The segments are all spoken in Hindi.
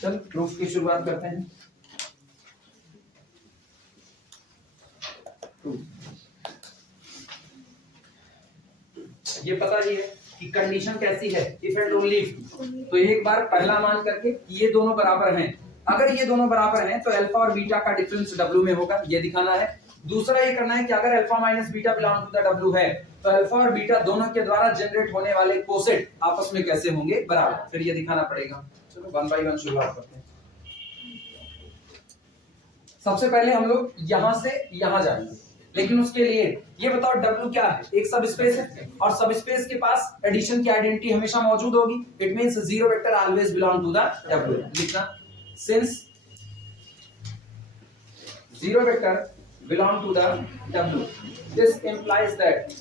चल प्रूफ की शुरुआत करते हैं। ये पता ही है कि कंडीशन कैसी है, इफ एंड ओनली इफ। तो एक बार पहला मान करके ये दोनों बराबर हैं, अगर ये दोनों बराबर हैं तो अल्फा और बीटा का डिफरेंस W में होगा, ये दिखाना है। दूसरा ये करना है कि अगर alpha minus beta belong to the W है तो अल्फा और बीटा दोनों के द्वारा जनरेट होने वाले कोसेट आपस में कैसे होंगे बराबर, फिर ये दिखाना पड़ेगा। चलो 1 बाय 1 शुरुआत करते हैं। सबसे पहले हम लोग यहां से यहां जाएंगे, लेकिन उसके लिए ये बताओ W क्या है, एक सब स्पेस है और सब स्पेस के पास एडिशन की आइडेंटिटी हमेशा मौजूद होगी। It means zero vector always belong to the W। लिखना, since zero vector belong to the W, this implies that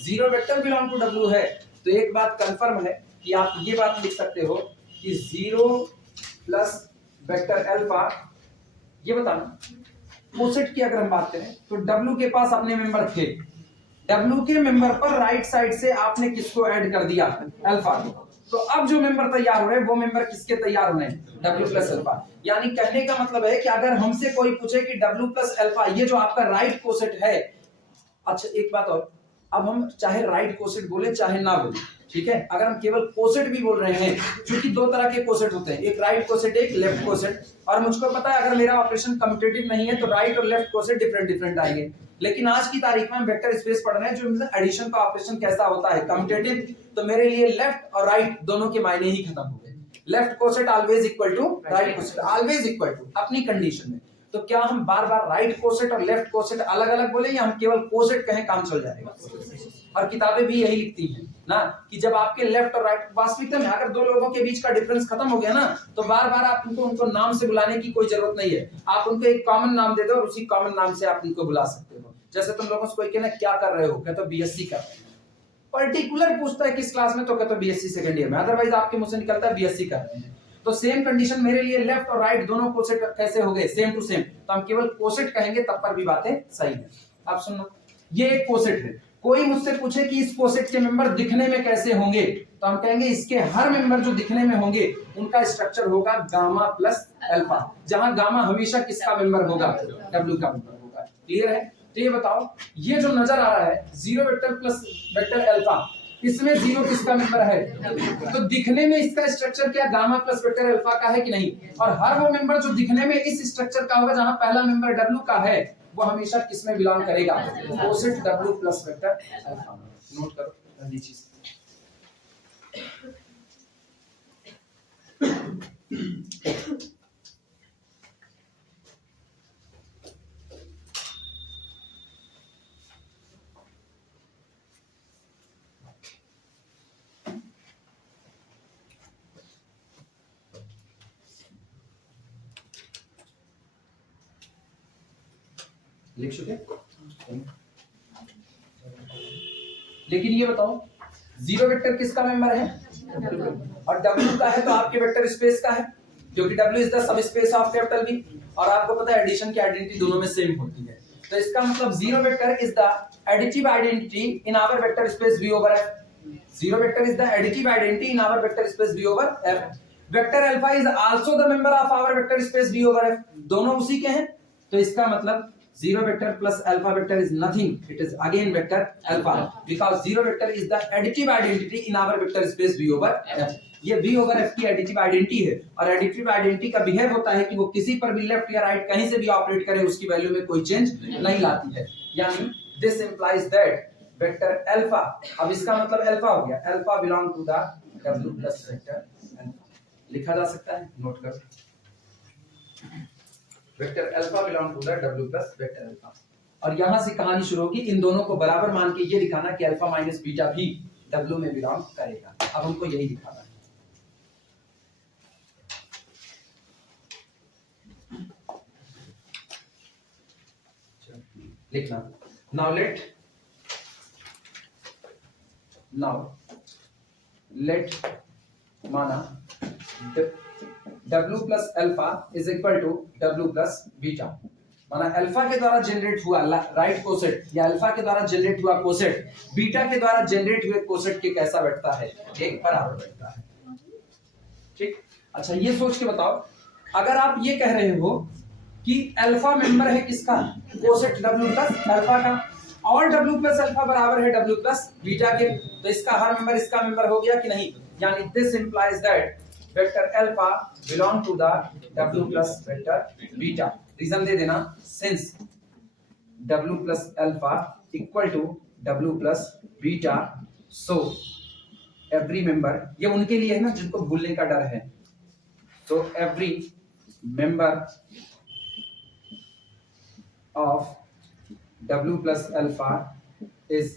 zero vector belong to W है तो एक बात कंफर्म है कि आप ये बात लिख सकते हो कि जीरो प्लस वेक्टर अल्फा, ये बताना कोसेट की अगर हम बात करें तो W के पास अपने मेंबर थे, W के मेंबर पर राइट साइड से आपने किसको ऐड कर दिया, अल्फा को। तो अब जो मेंबर तैयार हो रहे हैं वो मेंबर किसके तैयार हो रहे हैं, W प्लस अल्फा। यानी कहने का मतलब है कि अगर हमसे कोई पूछे कि W प्लस अल्फा ये जो आपका राइट कोसेट है, अच्छा एक बात और, अब हम चाहे राइट कोसेट बोले चाहे ना बोले, ठीक है, अगर हम केवल कोसेट भी बोल रहे हैं, क्योंकि दो तरह के कोसेट होते हैं, एक राइट कोसेट एक लेफ्ट कोसेट, और मुझको पता है अगर मेरा ऑपरेशन कम्यूटेटिव नहीं है तो राइट और लेफ्ट कोसेट डिफरेंट डिफरेंट आएंगे। लेकिन आज की तारीख में हम वेक्टर स्पेस पढ़ रहे हैं जो एडिशन का ऑपरेशन कैसा होता है, कम्यूटेटिव, तो मेरे लिए लेफ्ट और राइट दोनों के मायने ही खत्म हो गए। Left coset always equal to right coset, always equal to अपनी कंडीशन में। तो क्या हम बार बार राइट कोसेट और लेफ्ट कोसेट अलग अलग बोले या हम केवल कोसेट कहें काम चल जाएगा। और किताबें भी यही लिखती हैं ना कि जब आपके लेफ्ट और राइट, वास्तविकता में अगर दो लोगों के बीच का डिफरेंस खत्म हो गया ना तो बार बार आप उनको नाम से बुलाने की कोई जरूरत नहीं है, आप उनको एक कॉमन नाम दे दो और उसी कॉमन नाम से आप उनको बुला सकते हो। जैसे तुम लोगों से कोई कहना क्या कर रहे हो, कहते हो बीएससी कर रहे हैं, पर्टिकुलर पूछता है किस क्लास में तो कहते हो बीएससी सेकंड ईयर में, अदरवाइज आपके मुंह से निकलता है बीएससी कर रहे हैं। तो सेम कंडीशन मेरे लिए लेफ्ट और राइट दोनों कोसेट कैसे हो गए, सेम टू सेम, तो हम केवल कोसेट कहेंगे तब पर भी बातें सही है। आप सुनो, ये एक कोसेट है, कोई मुझसे पूछे कि इस कोसेट के मेंबर दिखने में कैसे होंगे तो हम कहेंगे इसके हर मेंबर जो दिखने में होंगे उनका स्ट्रक्चर होगा गामा प्लस अल्फा, जहां गामा हमेशा किसका मेंबर होगा, W का मेंबर होगा। क्लियर है? तो ये बताओ, ये जो नजर आ रहा है zero vector plus vector alpha, इसमें जीरो किसका मेंबर है, तो दिखने में इसका स्ट्रक्चर क्या गामा प्लस वेक्टर अल्फा का है कि नहीं, और हर वो मेंबर जो दिखने में इस स्ट्रक्चर का होगा जहां पहला मेंबर W का है वो हमेशा किसमें बिलोंग करेगा, coset W plus vector alpha. Note करो पहली चीज। लिख चुके? लेकिन ये बताओ जीरो वेक्टर किसका मेंबर है, और W का है तो आपके वेक्टर स्पेस का है, क्योंकि W is the sub space of capital V, और आपको पता है एडिशन की आइडेंटिटी दोनों में सेम होती है। तो इसका मतलब zero vector is the additive identity in our vector space V over F। Zero vector is the additive identity in our vector space V over F। Vector alpha is also the member of our vector space V over F, दोनों उसी के हैं। तो इसका मतलब zero vector plus alpha vector is nothing, it is again vector alpha, because zero vector is the additive identity in our vector space V over F। ये V over F की एडिटिव आइडेंटिटी है, और एडिटिव आइडेंटिटी का बिहेव होता है कि वो किसी पर भी लेफ्ट या राइट कहीं से भी ऑपरेट करे उसकी वैल्यू में कोई चेंज नहीं लाती है। यानी this implies that vector alpha, अब इसका मतलब अल्फा हो गया, alpha belong to the W plus vector alpha, लिखा जा सकता है, नोट करो, vector alpha belong to the W plus vector alpha. और यहां से कहानी शुरू होगी, इन दोनों को बराबर मान के ये दिखाना कि अल्फा माइनस बीटा भी W में बिलोंग करेगा। अब हमको यही दिखाना है। लिखना, नाउ लेट माना W plus alpha is equal to W plus beta, माना अल्फा के द्वारा जनरेट हुआ राइट कोसेट या अल्फा के द्वारा जनरेट हुआ कोसेट बीटा के द्वारा जनरेट हुए कोसेट के कैसा बैठता है, एक बराबर बैठता है। ठीक, अच्छा ये सोच के बताओ, अगर आप ये कह रहे हो कि अल्फा मेंबर है किसका, कोसेट W प्लस अल्फा का, और W प्लस अल्फा बराबर है W प्लस बीटा के, तो इसका हर मेंबर इसका मेंबर हो गया कि नहीं, यानी this implies that vector alpha belong to the W plus vector beta. Reason दे देना, since W plus alpha equal to W plus beta, so every member, ये उनके लिए है ना जिनको भूलने का डर है, सो every member of W plus alpha is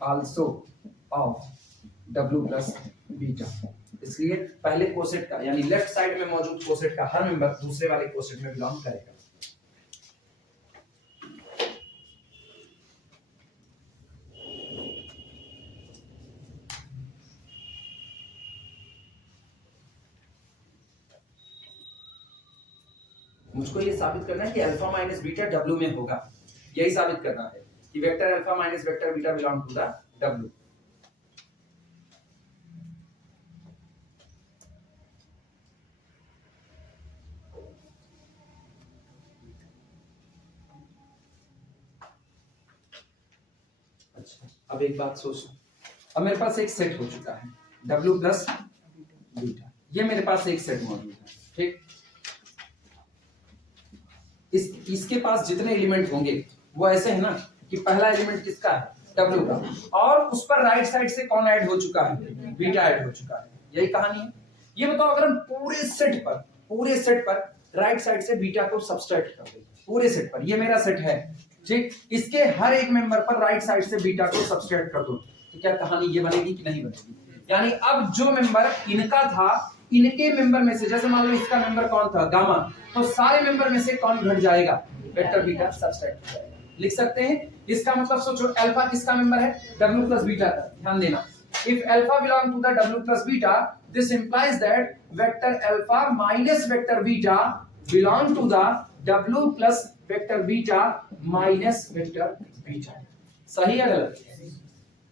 also of W plus beta। इसलिए पहले कोसेट का यानी लेफ्ट साइड में मौजूद कोसेट का हर मेंबर दूसरे वाले कोसेट में बिलोंग करेगा। मुझको ये साबित करना है कि अल्फा माइनस बीटा W में होगा, यही साबित करना है कि vector alpha minus vector beta belong to the W। अच्छा, अब एक बात सोचो, अब मेरे पास एक सेट हो चुका है W प्लस बीटा, ये मेरे पास एक सेट मौजूद है। ठीक, इसके पास जितने एलिमेंट होंगे वो ऐसे है ना कि पहला एलिमेंट किसका है, W का, और उस पर राइट साइड से कौन ऐड हो चुका है, बीटा ऐड हो चुका है, यही कहानी है। ये बताओ अगर हम पूरे सेट पर राइट साइड से बीटा को सब्सट्रैक्ट कर दें, पूरे सेट पर, ये मेरा सेट है ठीक, इसके हर एक मेंबर पर राइट साइड से बीटा को सब्सट्रैक्ट कर दो, तो क्या कहानी ये बनेगी कि नहीं बनेगी, यानी अब जो मेंबर इनका था, इनके मेंबर में से, जैसे मान लो इसका मेंबर कौन था, गामा, तो सारे मेंबर में से कौन घट जाएगा, वेक्टर बीटा सब्सट्रैक्ट हो जाएगा। लिख सकते हैं, इसका मतलब सोचो अल्फा किसका मेंबर है, W प्लस बीटा का, ध्यान देना, if alpha belong to the W plus beta, this implies that vector alpha minus vector beta belong to the W plus vector beta minus vector beta. सही है गलत?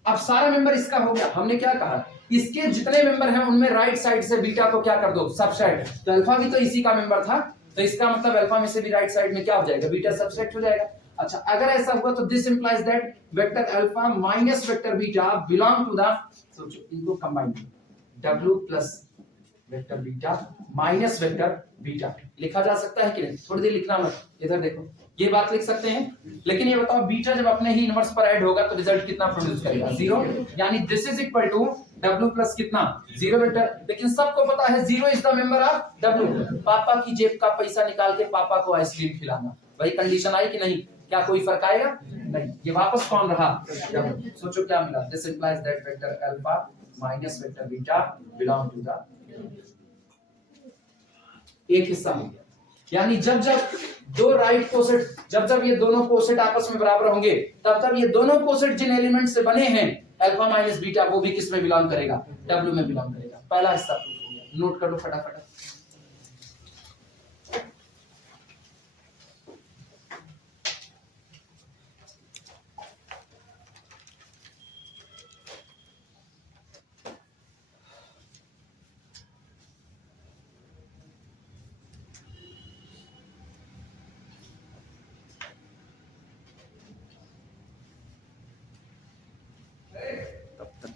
अब सारा मेंबर इसका हो गया, हमने क्या कहा, इसके जितने मेंबर हैं उनमें राइट साइड से बीटा को क्या कर दो, सब्सट्रैक्ट, तो अल्फा भी तो इसी का मेंबर था, तो इसका मतलब अल्फा में से भी राइट साइड में क्या हो जाएगा, बीटा सब्सट्रैक्ट हो जाएगा। अच्छा, अगर ऐसा हुआ तो this implies that vector alpha minus vector beta belong to the, सोचो इनको कंबाइन करो, W plus vector beta minus vector beta, लिखा जा सकता है कि नहीं, थोड़ी देर लिखना मत, इधर देखो, ये बात लिख सकते हैं, लेकिन ये बताओ बीटा जब अपने ही इनवर्स पर ऐड होगा तो रिजल्ट कितना प्रोड्यूस करेगा, 0, यानी this is equal to W plus कितना, 0 वेक्टर, लेकिन सबको पता है 0 is the member of W। पापा की जेब का पैसा निकाल के पापा को आइसक्रीम खिलाना, वही कंडीशन आई कि नहीं, क्या कोई फर्क आएगा, नहीं, ये वापस कौन रहा, W। सोचो क्या मिला, this implies that vector alpha minus vector beta belong to the, एक हिस्सा हो गया, यानी जब जब दो राइट कोसेट, जब ये दोनों कोसेट आपस में बराबर होंगे, तब ये दोनों कोसेट जिन एलिमेंट से बने हैं अल्फा माइनस बीटा, वो भी किस में बिलोंग करेगा, W में बिलोंग करेगा। पहला हिस्सा प्रूफ हो गया, नोट कर लो फटाफट।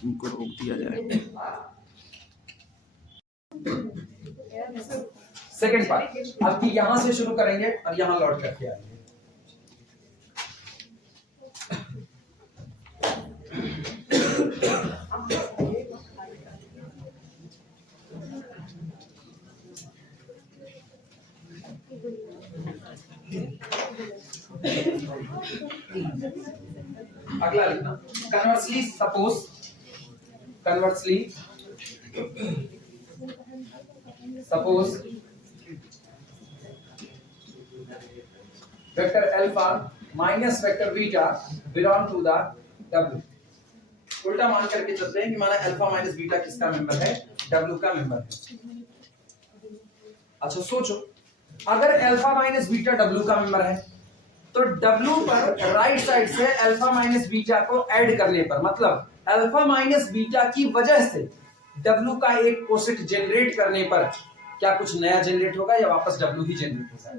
इनको रोक दिया जाए। सेकंड पार्ट, अब की यहां से शुरू करेंगे और यहां लौट करके आएंगे। अगला लिखना, conversely suppose, suppose vector alpha minus vector beta belong to the W। उल्टा मान करके चलते हैं कि माना अल्फा माइनस बीटा किसका मेंबर है, W का मेंबर है। अच्छा सोचो, अगर अल्फा माइनस बीटा डब्ल्यू का मेंबर है तो डब्ल्यू पर राइट साइड से अल्फा माइनस बीटा को ऐड करने पर, मतलब अल्फा माइनस बीटा की वजह से डब्ल्यू का एक कोसेट जनरेट करने पर क्या कुछ नया जनरेट होगा या वापस डब्ल्यू ही जनरेट होगा?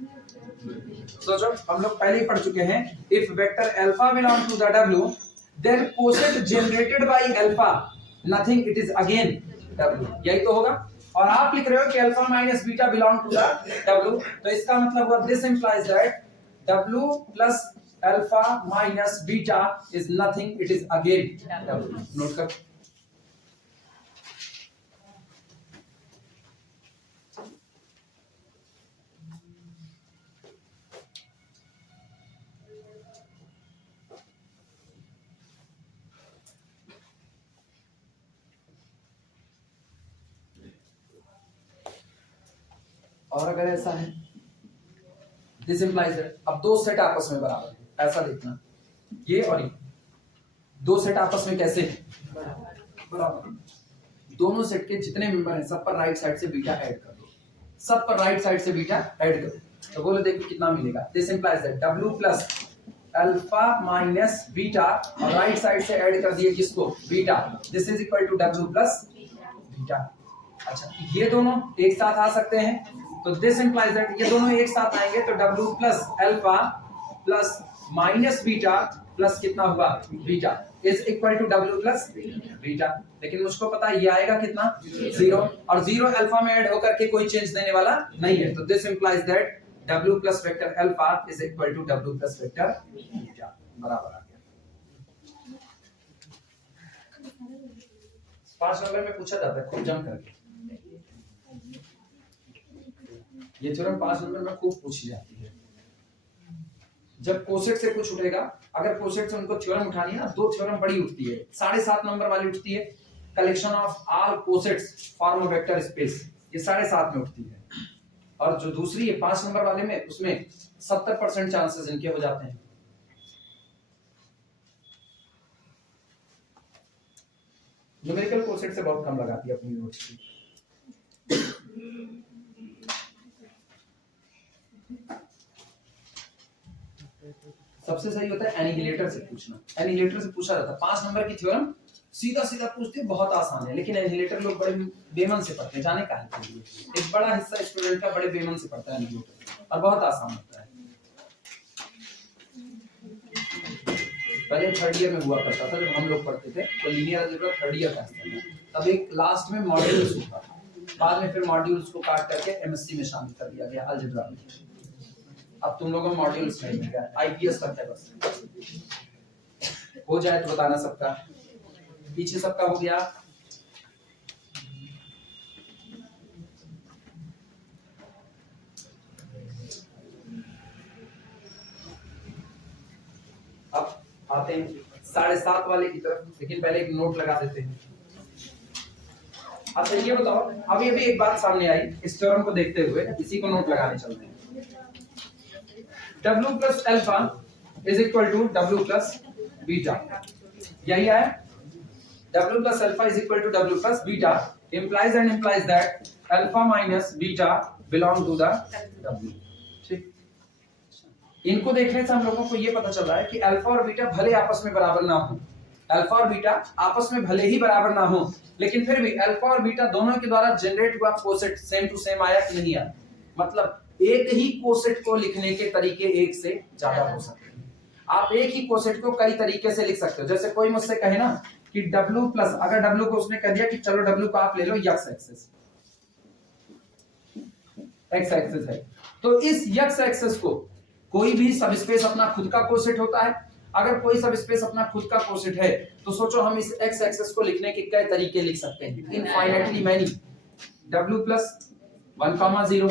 सोचो, हम लोग पहले ही पढ़ चुके हैं, if vector alpha belong to the W then coset generated by alpha nothing, it is again W. यही तो होगा। और आप लिख रहे हो कि alpha minus beta belong to the W, तो इसका मतलब हुआ this implies that W plus alpha minus beta is nothing, it is again W. Note कर। और अगर ऐसा है, दिस इंप्लाइज दैट अब दो सेट आपस में बराबर है, ऐसा देखना, ये और ये दो सेट आपस में कैसे बराबर, दोनों सेट के जितने मेंबर हैं सब पर राइट साइड से बीटा ऐड कर दो, सब पर राइट साइड से बीटा ऐड करो, तो बोलो देखो कितना मिलेगा। This implies that W plus alpha minus beta और राइट साइड से ऐड कर दिए किसको? Beta. This is equal to W plus beta. अच्छा, ये दोनों एक साथ आ सकते हैं, तो दिस इंप्लाइज दैट ये दोनों एक साथ आएंगे तो W plus alpha plus minus beta plus कितना हुआ? Beta is equal to W plus beta. लेकिन मुझको पता है ये आएगा कितना? 0, और 0 अल्फा में ऐड होकर के कोई चेंज देने वाला नहीं है, तो this implies that W plus vector alpha is equal to W plus vector beta, बराबर आ गया। 5 नंबर में पूछा जाता है खूब जम करके, ये थ्योरम 5 नंबर में खूब पूछी जाती है। जब कोसेट से कुछ उठेगा, अगर कोसेट से उनको थ्योरम उठानी है ना, दो थ्योरम बड़ी उठती है, 7.5 नंबर वाली उठती है, collection of all cosets form a vector space, ये 7.5 में उठती है, और जो दूसरी है 5 नंबर वाले में, उसमें 70% चांसेस इनके हो जाते हैं। न्यूमेरिकल कोसेट से बहुत कम लगाती है अपनी यूनिवर्सिटी। सबसे सही होता है एनिहिलेटर से पूछना, एनिहिलेटर से पूछा जाता है 5 नंबर की थ्योरम सीधा सीधा पूछते हैं, बहुत आसान है, लेकिन एनिहिलेटर लोग बड़े बेमन से पढ़ते हैं, जाने का है, एक बड़ा हिस्सा स्टूडेंट का बड़े बेमन से पढ़ता है एनिहिलेटर, और बहुत आसान होता है। पहले 3rd ईयर में हुआ करता था जब हम लोग पढ़ते थे, तो लीनियर अलजेब्रा 3rd ईयर का था, तब एक लास्ट में मॉड्यूल्स होता था, बाद में फिर मॉड्यूल्स को काट करके एमएससी में शामिल कर दिया गया अलजेब्रा में। अब तुम लोगों को मॉड्यूल्स नहीं मिल गया, आईपीएस तक है बस, हो जाए तो बताना। सबका पीछे सबका हो गया। अब आते हैं 7.5 वाले की तरफ, लेकिन पहले एक नोट लगा देते हैं। अच्छा ये बताओ, अभी अभी एक बात सामने आई, इस थ्योरम को देखते हुए इसी को नोट लगाने चलते हैं। W plus alpha is equal to W plus beta, यही है। W plus alpha is equal to W plus beta implies and implies that alpha minus beta belong to the W। ठीक, इनको देखने से हम लोगों को ये पता चल रहा है कि अल्फा और बीटा भले आपस में बराबर ना हो, अल्फा और बीटा आपस में भले ही बराबर ना हो, लेकिन फिर भी अल्फा और बीटा दोनों के द्वारा जनरेट हुआ कोसेट सेम टू सेम आया कि नहीं आया। मतलब एक ही कोसेट को लिखने के तरीके एक से ज्यादा हो सकते हैं। आप एक ही कोसेट को कई तरीके से लिख सकते हो। जैसे कोई मुझसे कहे ना कि W प्लस, अगर W को उसने कह दिया कि चलो W को आप ले लो यक्स एक्सिस, एक्स एक्सिस है, तो इस यक्स एक्सिस को कोई भी सबस्पेस अपना खुद का कोसेट होता है। अगर कोई सबस्पेस अपना खुद का कोसेट है तो सोचो हम इस एक्स एक्सिस को लिखने के कई तरीके लिख सकते हैं, infinitely many. W plus 1,0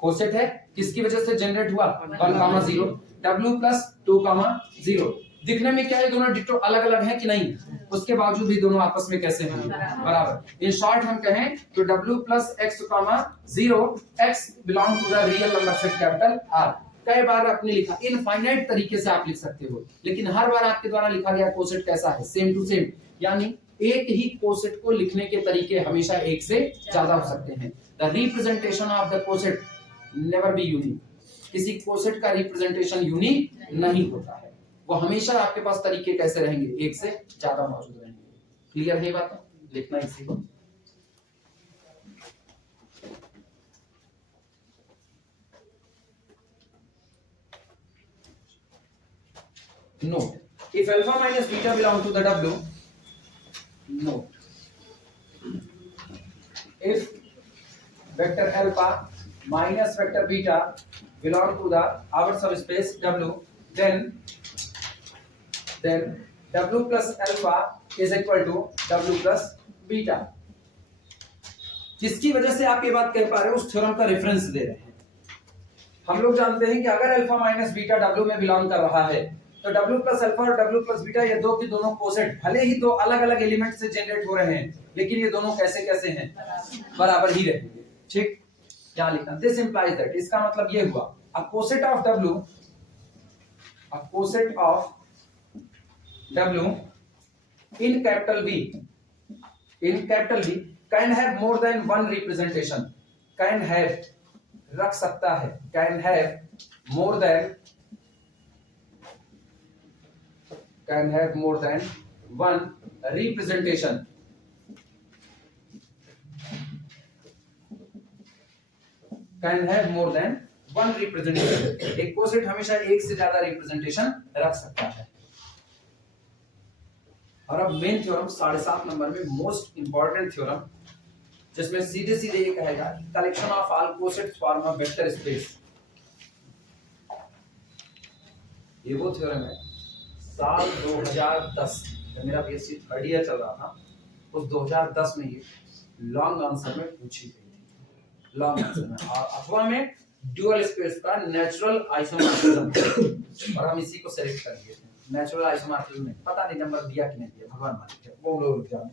coset है, किसकी वजह से जनरेट हुआ? 1,0। W प्लस 2,0, दिखने में क्या है दोनों डिट्टो अलग अलग हैं कि नहीं, उसके बावजूद भी दोनों आपस में कैसे हैं? बराबर। इन शॉर्ट हम कहें तो W plus x,0 x belong to the real number set capital R। कई बार आपने लिखा, इनफाइनाइट तरीके से आप लिख सकते हो, लेकिन हर बार आपके द्वारा लिखा गया कोसेट कैसा है? सेम टू सेम, यानी एक ही कोसेट को लिखने के तरीके हमेशा एक से ज्यादा हो सकते हैं। The representation of the coset never be unique. किसी कोसेट का रिप्रेजेंटेशन यूनिक नहीं होता है, वो हमेशा आपके पास तरीके कैसे रहेंगे, एक से ज्यादा मौजूद रहेंगे। क्लियर है बात? लिखना इसी को। Note, if alpha minus beta belong to the W, note, if vector alpha minus vector beta belong to the our subspace W, then W plus alpha is equal to W plus beta। जिसकी वजह से आप ये बात कह पा रहे हो उस थ्योरम का रेफरेंस दे रहे हैं। हम लोग जानते हैं कि अगर अल्फा माइनस बीटा W में बिलोंग कर रहा है तो W प्लस अल्फा और W प्लस बीटा ये दो की दोनों कोसेट भले ही दो अलग अलग एलिमेंट से जनरेट हो रहे हैं, लेकिन ये दोनों कैसे कैसे हैं, बराबर ही रहेंगे। ठीक, क्या लिखना, दिस इंप्लाइज दैट, इसका मतलब ये हुआ a coset of W in capital B can have more than one representation, can have रख सकता है, can have more than one representation, can have more than one representation। एक कोसेट हमेशा एक से ज्यादा रिप्रेजेंटेशन रख सकता है। और अब मेन थ्योरम 7.5 नंबर में मोस्ट इंपॉर्टेंट थ्योरम, जिसमें सीधे सीधे ये कहेगा collection of all cosets form a vector space. ये वो थ्योरम है साल 2010 जब मेरा बीएससी थर्ड ईयर चल रहा था, उस 2010 में ये लॉन्ग आंसर में पूछी गई थी, लॉन्ग आंसर में, और अथवा में ड्यूअल स्पेस का नेचुरल आइसोमॉर्फिज्म, और हम इसी को सेलेक्ट कर लिए थे। नेचुरल आइसोमॉर्फिज्म में पता नहीं नंबर दिया कि नहीं दिया, भगवान मालिक है, वो लोग जाने।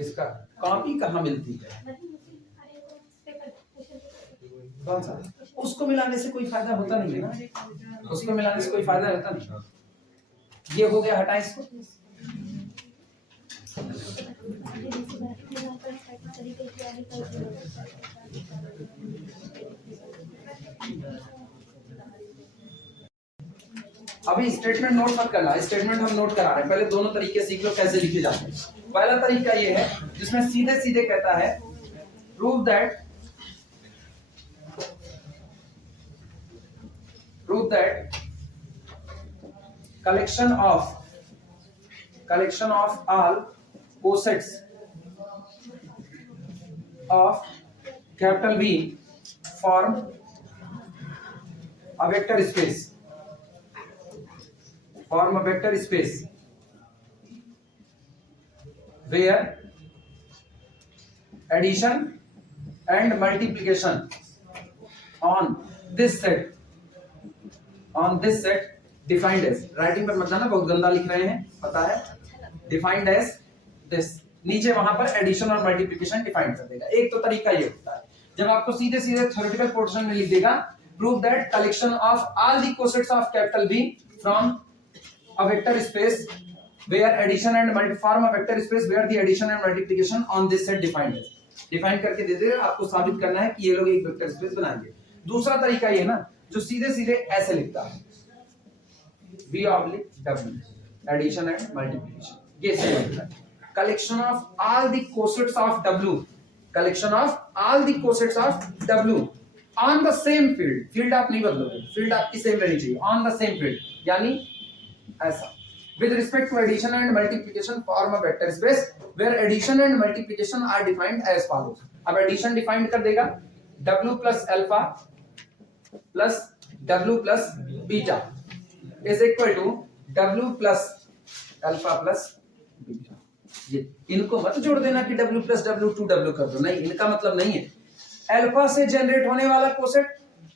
इसका कॉपी कहाँ मिलती है, कौन सा, उसको मिलाने से कोई फायदा होता नहीं है ना, उसको मिलाने से कोई फायदा होता नहीं। ये हो गया, हटा इसको। अभी स्टेटमेंट नोट मत करना, स्टेटमेंट हम नोट करा रहे हैं, पहले दोनों तरीके सीख लो कैसे लिखे जाते हैं। पहला तरीका ये है जिसमें सीधे सीधे कहता है prove that collection of all cosets of capital V form a vector space, where addition and multiplication on this set defined as, writing पर मत जाना, बहुत गंदा लिख रहे हैं पता है, डिफाइंड एज दिस, नीचे वहां पर एडिशन और मल्टीप्लिकेशन डिफाइन कर देगा। एक तो तरीका ये होता है जब आपको सीधे सीधे थ्योरेटिकल पोर्शन में लिख देगा prove that collection of all the cosets of capital B from a vector space where addition and form a vector space where the addition and multiplication on this set defined as, define करके दे देगा। आपको साबित करना है कि ये लोग एक वेक्टर स्पेस बनाएंगे। दूसरा तरीका ये ना जो सीधे सीधे ऐसे लिखता है V oblique W, addition and multiplication, ये सही लिखता है। Collection of all the cosets of W, collection of all the cosets of W on the same field, field आप नहीं बदलोगे, field आपकी सेम रहनी चाहिए, on the same field, यानी ऐसा। With respect to addition and multiplication form a vector space where addition and multiplication are defined as follows। अब addition defined कर देगा W plus alpha plus W plus beta is equal to W plus alpha plus beta। ये इनको मत जोड़ देना कि W plus W 2W कर दो, नहीं, इनका मतलब नहीं है। अल्फा से जनरेट होने वाला कोसेट,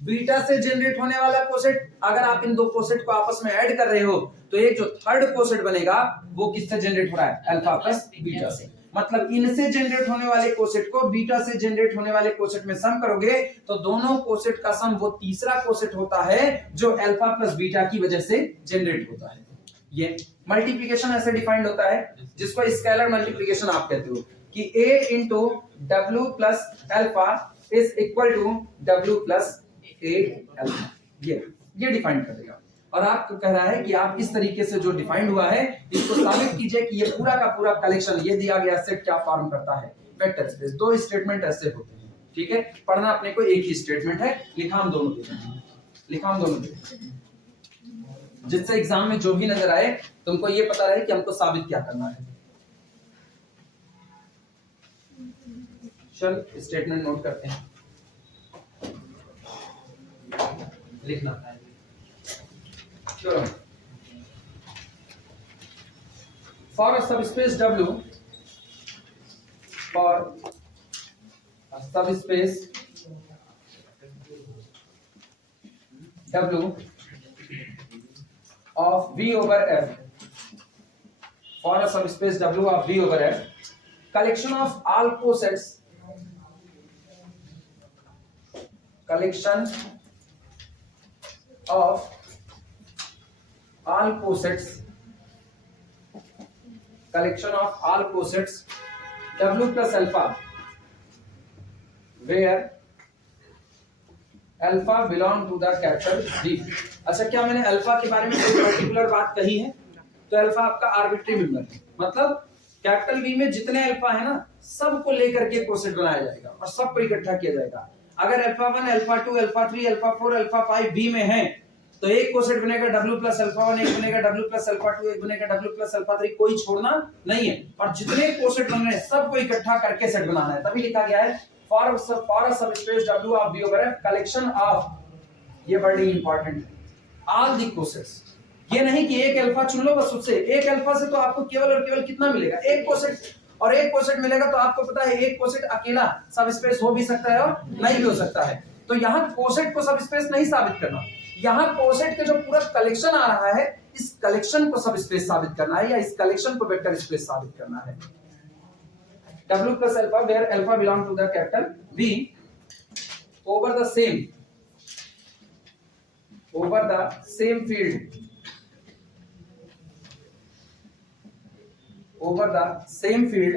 बीटा से जनरेट होने वाला कोसेट, अगर आप इन दो कोसेट को आपस में ऐड कर रहे हो तो एक जो थर्ड कोसेट बनेगा वो किससे जनरेट हो रहा है, अल्फा प्लस बीटा से। मतलब इनसे जनरेट होने वाले कोसेट को बीटा से जनरेट होने वाले कोसेट में सम करोगे तो दोनों कोसेट का सम वो तीसरा कोसेट होता है जो अल्फा प्लस बीटा की वजह से जनरेट होता है। ये मल्टीप्लिकेशन ऐसे डिफाइंड होता है जिसको स्केलर मल्टीप्लिकेशन आप कहते हो कि a into W plus alpha is equal to W plus A alpha. ये डिफाइन कर देगा। और आपको कह रहा है कि आप इस तरीके से जो डिफाइंड हुआ है इसको साबित कीजिए कि ये पूरा का पूरा कलेक्शन, ये दिया गया सेट क्या फॉर्म करता है, वेक्टर स्पेस। दो स्टेटमेंट ऐसे होते हैं, ठीक है। पढ़ना अपने को एक ही स्टेटमेंट है, लिखा हम दोनों देते हैं, लिखा हम दोनों देते हैं, जिससे एग्जाम में जो भी नजर आए तुमको ये पता रहे कि हमको साबित क्या करना है। चल स्टेटमेंट नोट करते हैं, लिखना है। चलो, for a subspace W, for a subspace W of V over F, for a subspace W of V over F, collection of all cosets, collection of all cosets, collection of all cosets W plus alpha, where alpha belong to the capital V। अच्छा, क्या मैंने अल्फा के बारे में कोई पर्टिकुलर बात कही है? तो अल्फा आपका आर्बिट्री मेंबर है, मतलब कैपिटल V में जितने अल्फा है ना सबको लेकर के कोसेट बनाया जाएगा और सबको इकट्ठा किया जाएगा। अगर alpha 1, alpha 2, alpha 3, alpha 4, alpha 5 V में है तो एक कोसेट बनेगा W प्लस अल्फा 1, एक बनेगा W प्लस अल्फा 2, एक बनेगा W प्लस अल्फा 3, कोई छोड़ना नहीं है। और जितने कोसेट बन रहे हैं सबको इकट्ठा करके सेट बनाना है, तभी लिखा गया है for a subspace W of V over F, collection of, ये बड़ी इंपॉर्टेंट है, all the cosets। ये नहीं कि एक अल्फा चुन लो बस, उससे एक अल्फा से तो आपको केवल और केवल कितना मिलेगा, एक कोसेट, और एक कोसेट मिलेगा तो आपको पता है एक कोसेट अकेला सबस्पेस हो भी सकता है और नहीं भी हो सकता है। तो यहाँ कोसेट को सबस्पेस नहीं साबित करना, यहाँ कोसेट के जो पूरा कलेक्शन आ रहा है इस कलेक्शन को सबस्पेस साबित करना है, या इस कलेक्शन को वेक्टर स्पेस साबित करना है। W plus alpha, where alpha belong to the capital V, over the same field, over the same field,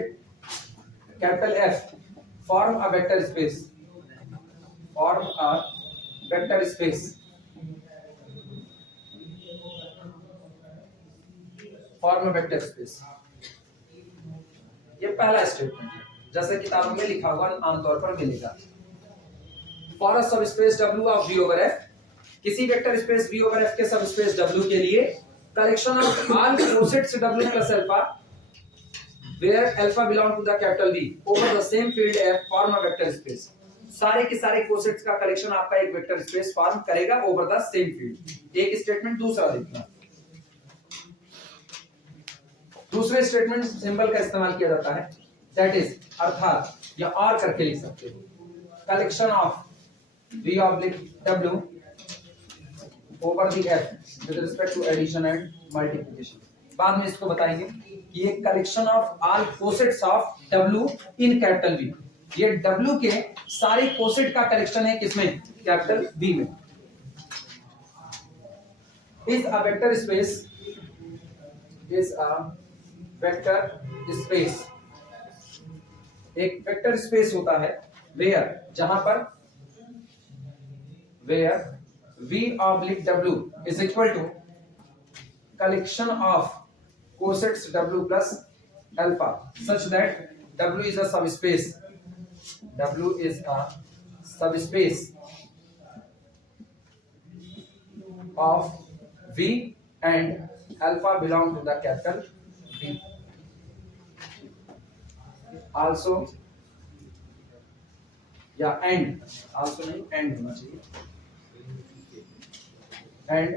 capital F, form a vector space, form a vector space, form a vector space। ये पहला स्टेटमेंट है, जैसे किताबों में लिखा हुआ आमतौर पर मिलेगा। For a subspace W of V over F, किसी vector space V over F के सबस्पेस W के लिए collection of all cosets W plus alpha where alpha belong to the capital V over the same field F form a vector space. सारे के सारे कोसेट्स का कलेक्शन आपका एक वेक्टर स्पेस फॉर्म करेगा ओवर द सेम फील्ड। एक स्टेटमेंट। दूसरा देखना, दूसरे स्टेटमेंट सिंबल का इस्तेमाल किया जाता है, दैट इज, अर्थात, या और करके लिख सकते हो, collection of V oblique W over the F with respect to addition and multiplication. बाद में इसको बताएंगे कि ये collection of all cosets of W in capital V, ये W के सारे कोसेट का कलेक्शन है किसमें, कैपिटल V में। Is a vector space, is a vector space, एक वेक्टर स्पेस होता है वेयर, जहां पर where V oblique W is equal to collection of cosets W plus alpha such that W is a subspace, W is a subspace of V and alpha belong to the capital V। Also, या एंड, also नहीं, एंड होना चाहिए, and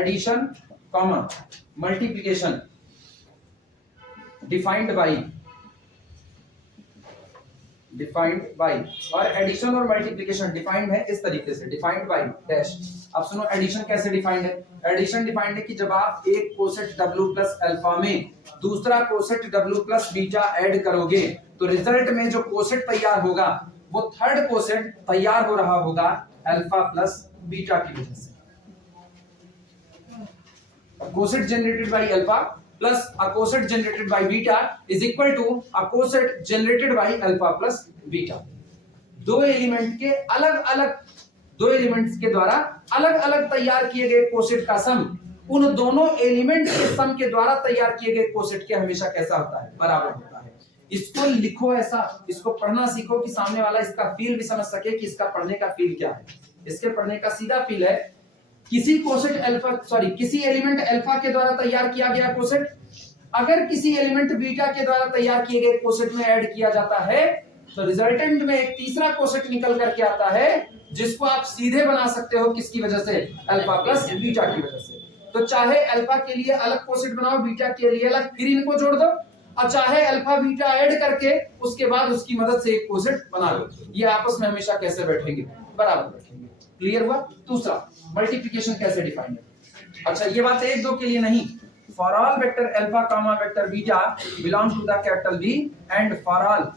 addition comma multiplication defined by, और एडिशन और मल्टीप्लिकेशन डिफाइंड है इस तरीके से, डिफाइंड बाई डैश। अब सुनो एडिशन कैसे डिफाइंड है। एडिशन डिफाइंड है कि जब आप एक कोसेट W प्लस अल्फा में दूसरा coset W plus beta add करोगे तो रिजल्ट में जो कोसेट तैयार होगा वो थर्ड कोसेट तैयार हो रहा होगा अल्फा प्लस बीटा की वजह से। Coset generated by alpha plus a coset generated by beta is equal to a coset generated by alpha plus beta. दो एलिमेंट के द्वारा अलग अलग तैयार किए गए कोसेट का सम उन दोनों एलिमेंट के सम के द्वारा तैयार किए गए कोसेट के हमेशा कैसा होता है, बराबर होता है। इसको लिखो ऐसा, इसको पढ़ना सीखो कि सामने वाला इसका फील भी समझ सके कि इसका पढ़ने का फील क्या है। इसके पढ़ने का सीधा फील है, किसी एलिमेंट अल्फा के द्वारा तैयार किया गया कोसेट अगर किसी एलिमेंट बीटा के द्वारा तैयार किए गए कोसेट में ऐड किया जाता है तो रिजल्टेंट में एक तीसरा कोसेट निकल करके आता है जिसको आप सीधे बना सकते हो किसकी वजह से, अल्फा प्लस बीटा की वजह से। तो चाहे अल्फा के लिए अलग कोसेट बनाओ, बीटा के लिए अलग, फिर इनको जोड़ दो, और चाहे अल्फा बीटा ऐड करके उसके बाद उसकी मदद से एक कोसेट बना लो। ये आपस में हमेशा कैसे बैठेंगे, बराबर बैठेंगे। क्लियर हुआ। दूसरा, मल्टीप्लिकेशन कैसे डिफाइन है। अच्छा, ये बात एक दो के लिए नहीं, for all vector alpha comma vector beta belong to the capital B and for all,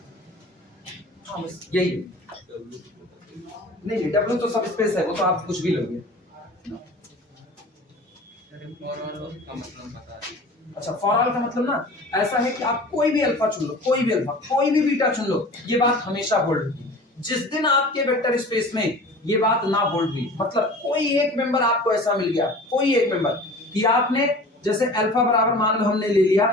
हाँ बस यही है। नहीं डब्ल्यू तो सब स्पेस है, वो तो आप कुछ भी लोगे। अच्छा, फॉर ऑल का मतलब ना ऐसा है कि आप कोई भी अल्फा चुन लो, कोई भी अल्फा, कोई भी बीटा चुन लो, ये बात हमेशा होल्ड होगी। जिस दिन आपके वेक्टर स्पेस में ये बात ना होल्ड हुई, मतलब कोई एक मेंबर आपको ऐसा मिल गया, कोई एक मेंबर कि आपने जैसे अल्फा बराबर मान लो हमने ले लिया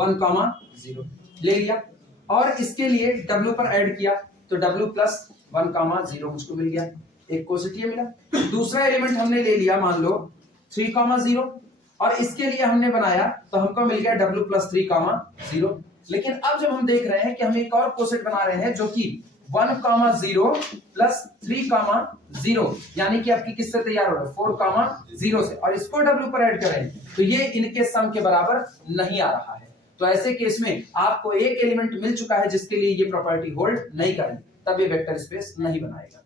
1,0 ले लिया और इसके लिए w पर ऐड किया तो w प्लस 1,0 मुझको मिल गया, एक कोसेट ये मिला। दूसरा एलिमेंट हमने ले लिया मान लो 3,0 और इसके लिए हमने बनाया तो हमको मिल गया w प्लस 3,0। लेकिन अब जब हम देख रहे हैं कि हम एक और कोसेट बना रहे हैं जो कि 1,0 प्लस 3,0 यानी कि आपकी किससे तैयार हो रहा है 4,0 से, और इसको w पर ऐड करें तो ये इनके सम के बराबर नहीं आ रहा है। तो ऐसे केस में आपको एक एलिमेंट मिल चुका है जिसके लिए ये प्रॉपर्टी होल्ड नहीं करेगी, तब ये वेक्टर स्पेस नहीं बनाएगा।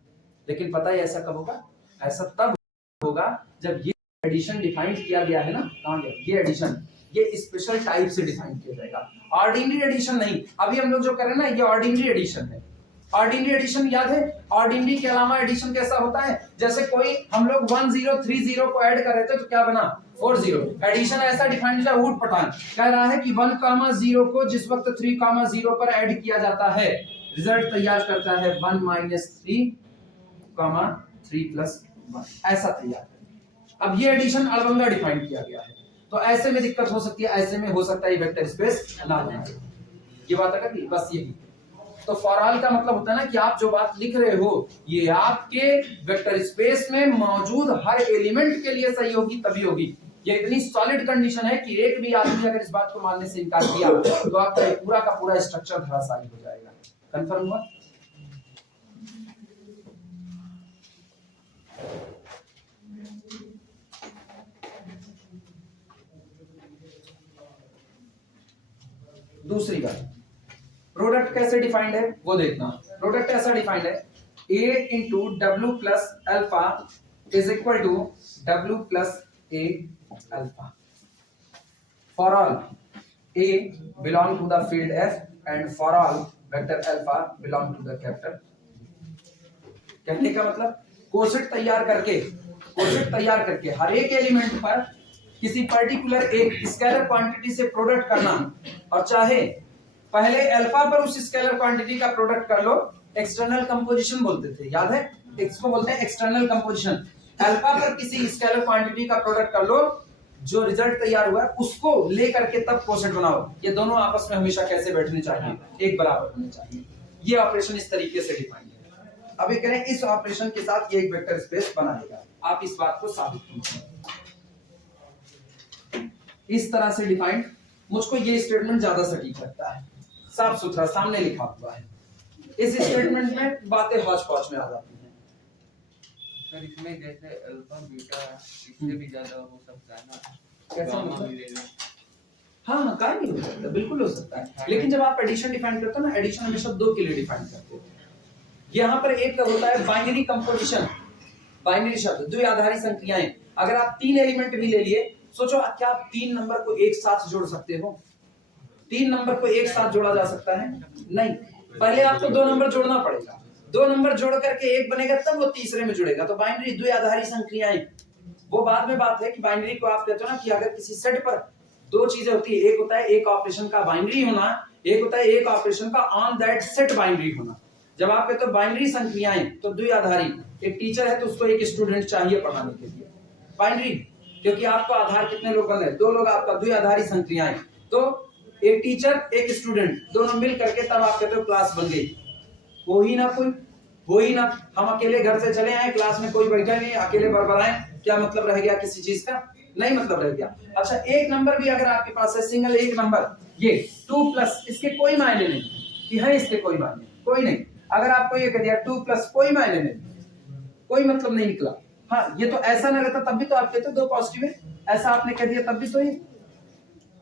लेकिन पता है ऐसा कब होगा, ऐसा तब होगा जब ये एडिशन डिफाइन किया गया है ना, कहां गया ये एडिशन, ये स्पेशल टाइप से डिफाइन किया जाएगा, ऑर्डिनरी एडिशन नहीं। अभी हम लोग जो कर रहे हैं ना ये ऑर्डिनरी एडिशन है। ऑर्डिनरी एडिशन याद है, ऑर्डिनरी के अलावा एडिशन कैसा होता है, जैसे कोई हम लोग 1030 को ऐड कर रहे थे तो क्या बना 40। एडिशन ऐसा डिफाइन किया, ऊट पठान कह रहा है कि 1,0 को जिस वक्त 3,0 पर ऐड किया जाता है रिजल्ट तैयार करता है 1 माइनस 3, 3 प्लस 1, ऐसा तैयार है। अब ये एडिशन अड़बंगा डिफाइन किया गया है, तो ऐसे में दिक्कत हो सकती है, ऐसे में हो सकता है ये वेक्टर स्पेस ना बनाए। ये बात अगर की बस यही। तो फॉर ऑल का मतलब होता है ना कि आप जो बात लिख रहे हो ये आपके वेक्टर स्पेस में मौजूद हर एलिमेंट के लिए सही होगी, तभी होगी। ये इतनी सॉलिड कंडीशन है कि एक भी आदमी अगर इस बात को मानने से इनकार किया तो आपका पूरा का पूरा स्ट्रक्चर धराशायी हो जाएगा। कंफर्म हुआ। दूसरी बात, प्रोडक्ट कैसे डिफाइंड है वो देखना। प्रोडक्ट ऐसा डिफाइंड है a into W plus alpha is equal to W plus a alpha for all a belong to the field f and for all vector alpha belong to the capital. कहने का मतलब कोसेट तैयार करके हर एक एलिमेंट पर किसी पर्टिकुलर एक स्केलर क्वांटिटी से प्रोडक्ट करना, और चाहे पहले अल्फा पर उस स्केलर क्वांटिटी का प्रोडक्ट कर लो, एक्सटर्नल कंपोजिशन बोलते थे, याद है, इसको बोलते हैं एक्सटर्नल कंपोजिशन। अल्फा पर किसी स्केलर क्वांटिटी का प्रोडक्ट कर लो, जो रिजल्ट तैयार हुआ है उसको लेकर के तब कोसेट बनाओ। ये दोनों आपस में हमेशा कैसे बैठने चाहिए, एक बराबर होने चाहिए। ये ऑपरेशन इस तरीके से डिफाइन है। अब ये करें इस ऑपरेशन के साथ ये एक वेक्टर स्पेस बनाएगा, आप इस बात को साबित कीजिए। इस तरह से डिफाइंड, मुझको ये स्टेटमेंट ज्यादा सटीक लगता है, साफ सुथरा सामने लिखा हुआ है। इस स्टेटमेंट में बातें हौच पौच में आ जाती हैं। सर इसमें जैसे अल्फा बीटा इससे भी ज्यादा हो सकता है ना, कैसा मतलब? हाँ का नहीं हो सकता, बिल्कुल हो सकता है। लेकिन जब आप एडिशन डिफाइन करते हो ना, एडिशन हमेशा दो के लिए डिफाइन करते हो। यहाँ पर एक होता है बाइनरी कंपोजिशन, बाइनरी शब्द द्विआधारी संख्याएं। अगर आप 3 एलिमेंट भी ले लिए, सोचो क्या आप 3 नंबर को एक साथ जोड़ सकते हो? 3 नंबर को एक साथ जोड़ा जा सकता है? नहीं, पहले आपको 2 नंबर जोड़ना पड़ेगा। 2 नंबर जोड़ करके एक बनेगा तब वो तीसरे में जुड़ेगा। तो बाइनरी द्विआधारी संख्याएं वो बाद में बात है कि बाइनरी को आप कहते हो ना कि अगर किसी सेट पर दो चीजें होती है, एक होता है एक ऑपरेशन का बाइनरी होना, एक होता है एक ऑपरेशन का ऑन दैट सेट बाइनरी होना। जब आप कहते हो बाइनरी संक्रियाएं तो द्विआधारी, एक टीचर है तो उसको एक स्टूडेंट चाहिए पढ़ाने के लिए, बाइनरी, क्योंकि आपको आधार कितने लोग बने, 2 लोग, आपका द्विआधारी संक्रियाएं, तो एक टीचर एक स्टूडेंट दोनों मिल करके तब आप कहते हो क्लास बन गई। कोई ना हम अकेले घर से चले आए, क्लास में कोई बैठा नहीं, अकेले बरबराएं, क्या मतलब रह गया किसी चीज का, नहीं मतलब रह गया। अच्छा एक नंबर भी अगर आपके पास है, सिंगल एक नंबर, ये 2 प्लस, इसके कोई मायने नहीं कि है इसके कोई मायने, कोई नहीं। अगर आपको ये कह दिया 2 प्लस, कोई मायने नहीं, कोई मतलब नहीं निकला। हाँ ये तो ऐसा ना रहता तब भी तो आप कहते हो 2 पॉजिटिव है, ऐसा आपने कह दिया तब भी तो ये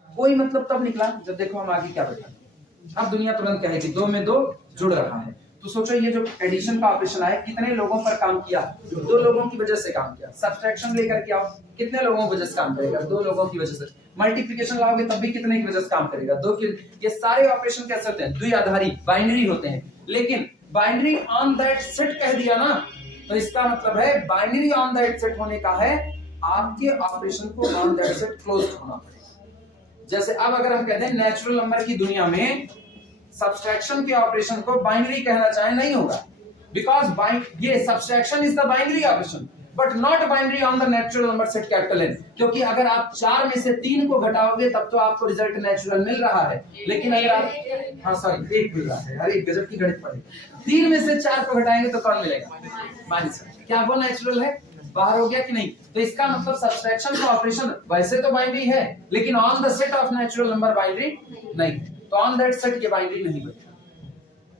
कोई मतलब तब निकला जब देखो हम आगे क्या बैठा। अब दुनिया तुरंत कहेगी 2 में 2 जुड़ रहा है। तो सोचो ये जो एडिशन का ऑपरेशन है कितने लोगों पर काम किया, 2 लोगों की वजह से काम किया। सब्ट्रैक्शन लेकर के आओ, कितने लोगों की वजह से काम करेगा, 2 लोगों की वजह से। मल्टीप्लिकेशन लाओगे तब भी कितने की वजह से काम करेगा, 2 की। ये सारे ऑपरेशन कैसे होते हैं, द्विआधारी बाइनरी होते हैं। लेकिन बाइनरी ऑन दैट सेट कह दिया ना, तो इसका मतलब है बाइनरी ऑन दैट सेट होने का है आपके ऑपरेशन को ऑन दैट सेट क्लोज होना पड़ेगा। जैसे अब अगर हम कहते हैं नेचुरल नंबर की दुनिया में सब्सट्रैक्शन के ऑपरेशन को बाइनरी कहना चाहे नहीं होगा, बिकॉज ये subtraction is the binary operation but not binary on the natural number set capital N, क्योंकि अगर आप 4 में से 3 को घटाओगे तब तो आपको रिजल्ट नेचुरल मिल रहा है। लेकिन अगर आप एक मिल रहा है, अरे गजब की गणित पढ़े, 3 में से 4 को घटाएंगे तो कौन मिलेगा, माइनस। क्या वो नेचुरल है, बाहर हो गया कि नहीं। तो इसका मतलब सब्सट्रैक्शन का ऑपरेशन वैसे तो बाइनरी है लेकिन on the set of natural number binary नहीं, तो ऑन दैट सेट के बाइनरी नहीं बनेगा।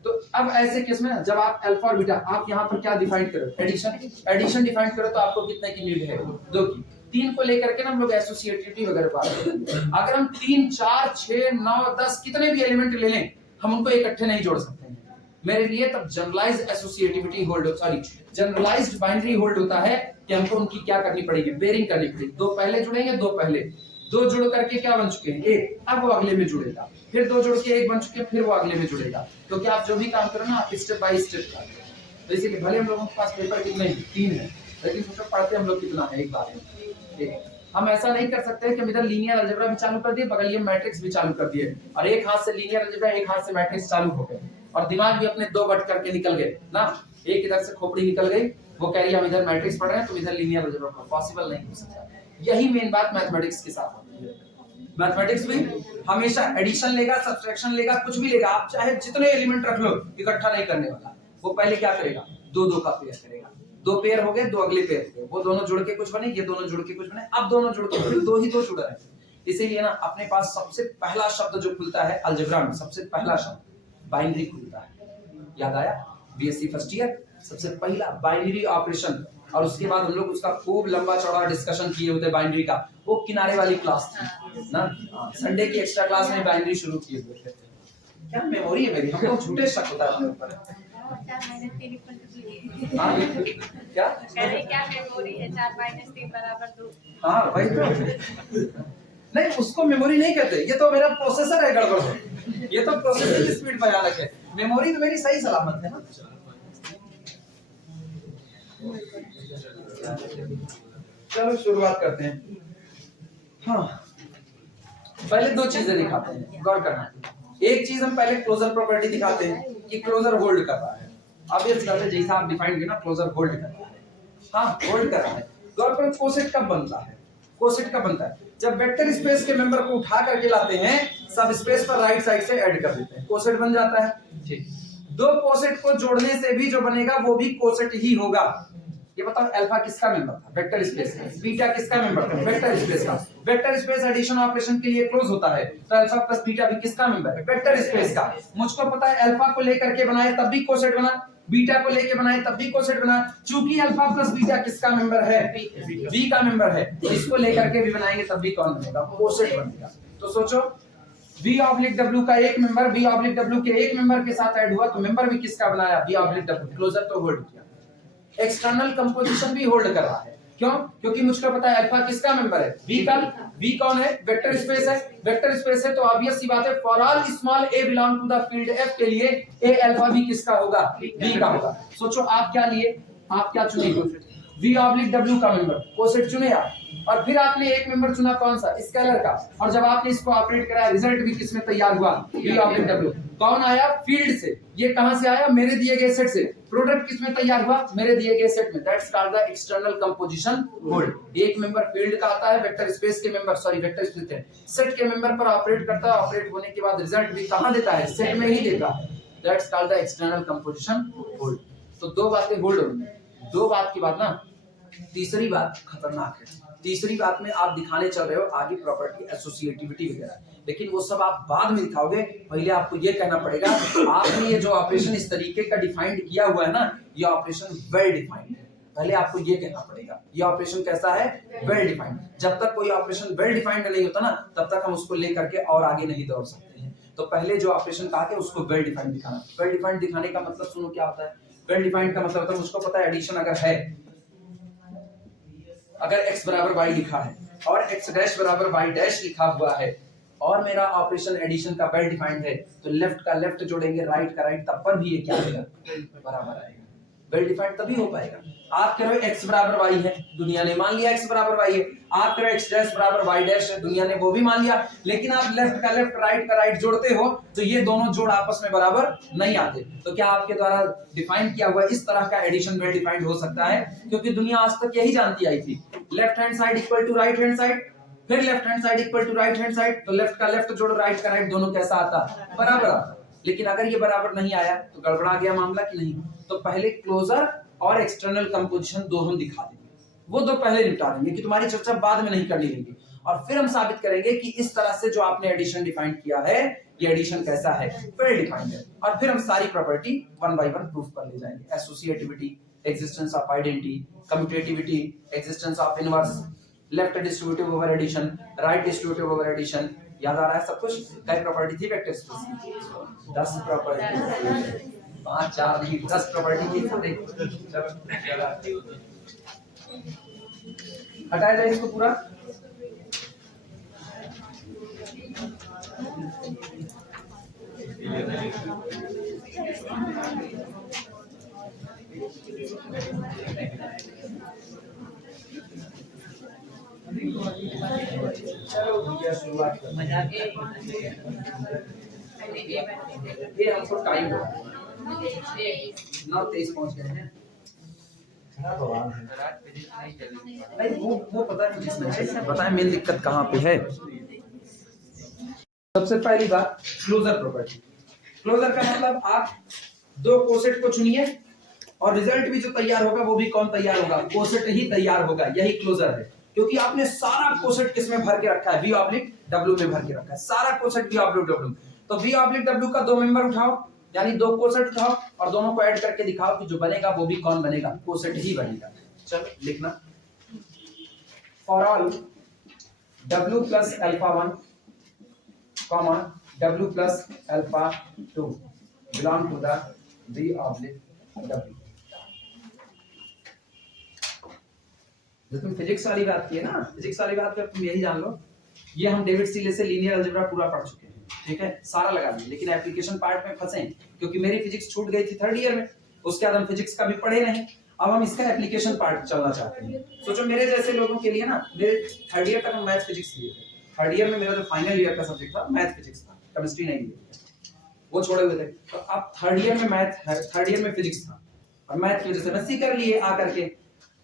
तो अब ऐसे केस में जब आप अल्फा और बीटा, आप यहाँ पर क्या डिफाइन करो, एडिशन डिफाइन करो, तो आपको कितने की नीड है, 2 की। 3 को लेकर के ना हम लोग एसोसिएटिविटी वगैरह बात करते हैं। अगर हम 3, 4, 6, 9, 10 कितने भी एलिमेंट ले लें, हम उनको इकट्ठे नहीं जोड़ सकते हैं मेरे लिए। तब generalized associativity hold, sorry generalized binary hold होता है कि हमको उनकी क्या करनी पड़ेगी, बेयरिंग करनी पड़ेगी। 2 पहले जुड़ेंगे, 2 पहले, 2 जुड़ करके क्या बन चुके हैं, 1, अब वो अगले में जुड़ेगा, फिर 2 जुड़ के 1 बन चुके हैं, फिर वो अगले में जुड़ेगा। क्योंकि आप जो भी काम करो ना आप स्टेप बाय स्टेप करो। तो इसीलिए भले हम लोगों के पास पेपर कितने हैं, 3 है, लेकिन सोचो पढ़ते हम लोग कितना है एक बार में। हम ऐसा नहीं कर सकते कि हम इधर लीनियर अलजेब्रा भी चालू कर दिए, बगल ये मैट्रिक्स भी चालू कर दिए, और एक हाथ से लीनियर अलजेब्रा एक हाथ से मैट्रिक्स चालू हो गए, और दिमाग भी अपने 2 बट करके निकल गए ना। एक इधर से खोपड़ी निकल गई, वो कह रही है हम इधर मैट्रिक्स पढ़ रहे हैं, तुम इधर लीनियर अलजेब्रा पढ़ो, पॉसिबल नहीं हो सकता। यही मेन बात मैथमेटिक्स के साथ होती है। मैथमेटिक्स में हमेशा एडिशन लेगा, सब्ट्रैक्शन लेगा, कुछ भी लेगा, आप चाहे जितने एलिमेंट रख लो, इकट्ठा नहीं करने वाला। वो पहले क्या करेगा, 2-2 का पेयर करेगा, 2 पेयर हो गए, 2 अगले पेयर हो गए, वो दोनों जुड़ के कुछ बने, ये दोनों जुड़ के कुछ बने, अब दोनों जुड़ के फिर 2 ही 2 जुड़ रहे हैं। इसीलिए ना अपने पास सबसे पहला शब्द जो खुलता है अलजेब्रा में, सबसे पहला शब्द बाइनरी खुलता है। याद आया, बीएससी फर्स्ट ईयर सबसे पहला बाइनरी ऑपरेशन, और उसके बाद हम लोग उसका खूब लंबा चौड़ा डिस्कशन किए होते बाइनरी का। वो किनारे वाली क्लास थी ना, संडे की एक्स्ट्रा क्लास में बाइनरी शुरू किए हुए थे। क्या मेमोरी है मेरी, हमको झूठे शक होता है अपने ऊपर। क्या मेमोरी है, 4 - 3 = 2। हाँ वही तो, नहीं उसको मेमोरी नहीं कहते, ये तो मेरा प्रोसेसर है गड़बड़ है, ये तो प्रोसेसर की स्पीड भयानक है, मेमोरी तो मेरी सही सलामत है ना। चलो शुरुआत करते हैं। हाँ पहले 2 चीजें दिखाते हैं, गौर करना। एक चीज हम पहले क्लोजर प्रॉपर्टी दिखाते हैं कि क्लोजर होल्ड कर रहा है। अब ये जैसा आप डिफाइन किया ना, क्लोजर होल्ड कर रहा है, हाँ होल्ड कर रहा है। गौर करो कोसेट कब बनता है, कोसेट कब बनता है, जब वेक्टर स्पेस के मेंबर को उठा करके लाते हैं, सब स्पेस पर राइट साइड से ऐड कर देते हैं, कोसेट बन जाता है। ठीक, 2 कोसेट को जोड़ने से भी जो बनेगा वो भी कोसेट ही होगा। ये बताओ अल्फा किसका मेंबर था, वेक्टर स्पेस का, बीटा किसका मेंबर था, वेक्टर स्पेस का। वेक्टर स्पेस एडिशन ऑपरेशन के लिए क्लोज होता है, तो अल्फा प्लस बीटा भी किसका मेंबर है, वेक्टर स्पेस का। मुझको पता है अल्फा को लेकर के बनाए तब भी कोसेट बना, बीटा को लेके बनाए तब भी कोसेट बना, चूंकि अल्फा प्लस बीटा किसका मेंबर है, बी का मेंबर है, तो इसको लेकर के भी बनाएंगे तब भी कौन बनेगा, कोसेट बनेगा। तो सोचो V/W का एक मेंबर V/W के एक मेंबर के साथ ऐड हुआ, तो मेंबर भी किसका बनाया, V/W, क्लोजर तो होल्ड किया। एक्सटर्नल कंपोजिशन भी होल्ड कर रहा है, क्यों, क्योंकि मुझको पता है अल्फा किसका मेंबर है, V का। V कौन है, वेक्टर स्पेस है, वेक्टर स्पेस है तो ऑब्वियस सी बात है for all small a belong to the field F के लिए a अल्फा भी किसका होगा, V का होगा। सोचो आप क्या लिए, आप क्या चुने, V/W का मेंबर, कोसेट चुने आप, और फिर आपने एक मेंबर चुना कौन सा, स्केलर का, और जब आपने इसको ऑपरेट कराया रिजल्ट भी किसमें तैयार हुआ, V ऑब्लिक W। कौन आया, फील्ड से। ये कहां से आया, मेरे दिए गए सेट से। प्रोडक्ट किसमें तैयार हुआ, मेरे दिए गए सेट में। That's called the external composition hold. एक मेंबर फील्ड का आता है, वेक्टर स्पेस के मेंबर, सॉरी वेक्टर स्पेस है, सेट के मेंबर पर ऑपरेट करता है। ऑपरेट होने के बाद रिजल्ट भी कहां देता है, सेट में ही देता है। That's called the external composition hold. तो दो बातें होल्ड होंगी। दो बात की बात ना, तीसरी बात खतरनाक है। तीसरी बात में आप दिखाने चल रहे हो आगे प्रॉपर्टी एसोसिएटिविटी वगैरह, लेकिन वो सब आप बाद में दिखाओगे। पहले आपको ये कहना पड़ेगा आपने ये जो ऑपरेशन इस तरीके का डिफाइंड किया हुआ है ना, ये ऑपरेशन वेल डिफाइंड है। पहले आपको ये कहना पड़ेगा ये ऑपरेशन कैसा है, वेल डिफाइंड। जब तक कोई ऑपरेशन वेल डिफाइंड नहीं होता ना, तब तक हम उसको लेकर के और आगे नहीं दौड़ सकते हैं। तो पहले जो ऑपरेशन कहा गया उसको वेल डिफाइंड दिखाना। वेल डिफाइंड दिखाने का मतलब सुनो क्या होता है। वेल डिफाइंड का मतलब होता है मुझको पता है एडिशन अगर है, अगर x बराबर y लिखा है और x डैश बराबर y डैश लिखा हुआ है और मेरा ऑपरेशन एडिशन का वेल डिफाइंड है, तो लेफ्ट का लेफ्ट जोड़ेंगे, राइट का राइट, तब पर भी ये क्या आएगा, बराबर आएगा। वेल डिफाइंड तभी हो पाएगा। आप कह रहे हो x बराबर y है, दुनिया ने मान लिया x बराबर y है। आप कह रहे हो x डैश बराबर y डैश है, दुनिया ने वो भी मान लिया। लेकिन आप लेफ्ट का लेफ्ट राइट का राइट जोड़ते हो तो ये दोनों जोड़ आपस में बराबर नहीं आते। तो क्या आपके द्वारा डिफाइन किया हुआ इस तरह का एडिशन वेल डिफाइंड हो सकता है? क्योंकि दुनिया आज तक यही जानती आई थी, left hand side equal to right hand side, फिर left hand side equal to right hand side. तो लेफ्ट का लेफ्ट जोड़ राइट का राइट, दोनों कैसा आता, बराबर आता। लेकिन अगर ये बराबर नहीं आया तो गड़बड़ा गया मामला कि नहीं। तो पहले क्लोजर और एक्सटर्नल कंपोजिशन दो हम दिखा देंगे, वो दो पहले निपटा देंगे कि तुम्हारी चर्चा बाद में नहीं करनी रहेगी। और फिर हम साबित करेंगे कि इस तरह से जो आपने एडिशन डिफाइन किया है, ये एडिशन कैसा है, वेल डिफाइंड है। और फिर हम सारी property one by one proof कर ले जाएंगे। Associativity, existence of identity, commutativity, existence of inverse, left distributive over addition, right distributive over addition. याद आ रहा है सब कुछ? क्या प्रॉपर्टी थी वेक्टर स्पेस की? 10 प्रॉपर्टी, 5 4 नहीं 10 प्रॉपर्टी थी। हटाया जाए इसको पूरा। चलो भैया शुरुआत करते हैं। ये हमको टाइम 9:23 पहुंच गए हैं। नहीं वो पता है जिसमें बताएं मेन दिक्कत कहाँ पे है। सबसे पहली बात क्लोजर प्रॉपर्टी। क्लोजर का मतलब आप दो कोसेट को चुनिए और रिजल्ट भी जो तैयार होगा वो भी कौन तैयार होगा, कोसेट ही तैयार होगा। यही क्लोजर है, क्योंकि आपने सारा कोसेट किसमें भर के रखा है, V ऑब्लिक W में भर के रखा है। सारा कोसेट V ऑब्लिक W। तो V ऑब्लिक W का दो मेंबर उठाओ, यानी दो कोसेट उठाओ और दोनों को ऐड करके दिखाओ कि जो बनेगा वो भी कौन बनेगा, कोसेट ही बनेगा। चलो लिखना, for all W plus alpha 1 comma W plus alpha 2 belong to the V oblique W। जो तुम फिजिक्स वाली बात की है ना, फिजिक्स वाली बात कर तुम यही जान लो, ये हम डेविड सीले से लीनियर अलजेब्रा पूरा पढ़ चुके हैं, ठीक है, सारा लगा दिए। लेकिन एप्लीकेशन पार्ट में फंसे क्योंकि मेरी फिजिक्स छूट गई थी थर्ड ईयर में, उसके बाद हम फिजिक्स का भी पढ़े नहीं। अब हम इसका एप्लीकेशन पार्ट चलना चाहते हैं। सोचो मेरे जैसे लोगों के लिए ना, मेरे थर्ड ईयर तक हम मैथ फिजिक्स लिए थे। थर्ड ईयर में मेरा जो फाइनल ईयर का सब्जेक्ट था मैथ फिजिक्स था, केमिस्ट्री नहीं लिए, वो छोड़े हुए थे। तो अब थर्ड ईयर में मैथ है, थर्ड ईयर में फिजिक्स था और मैथ की वजह से मैथ कर लिए आकर के।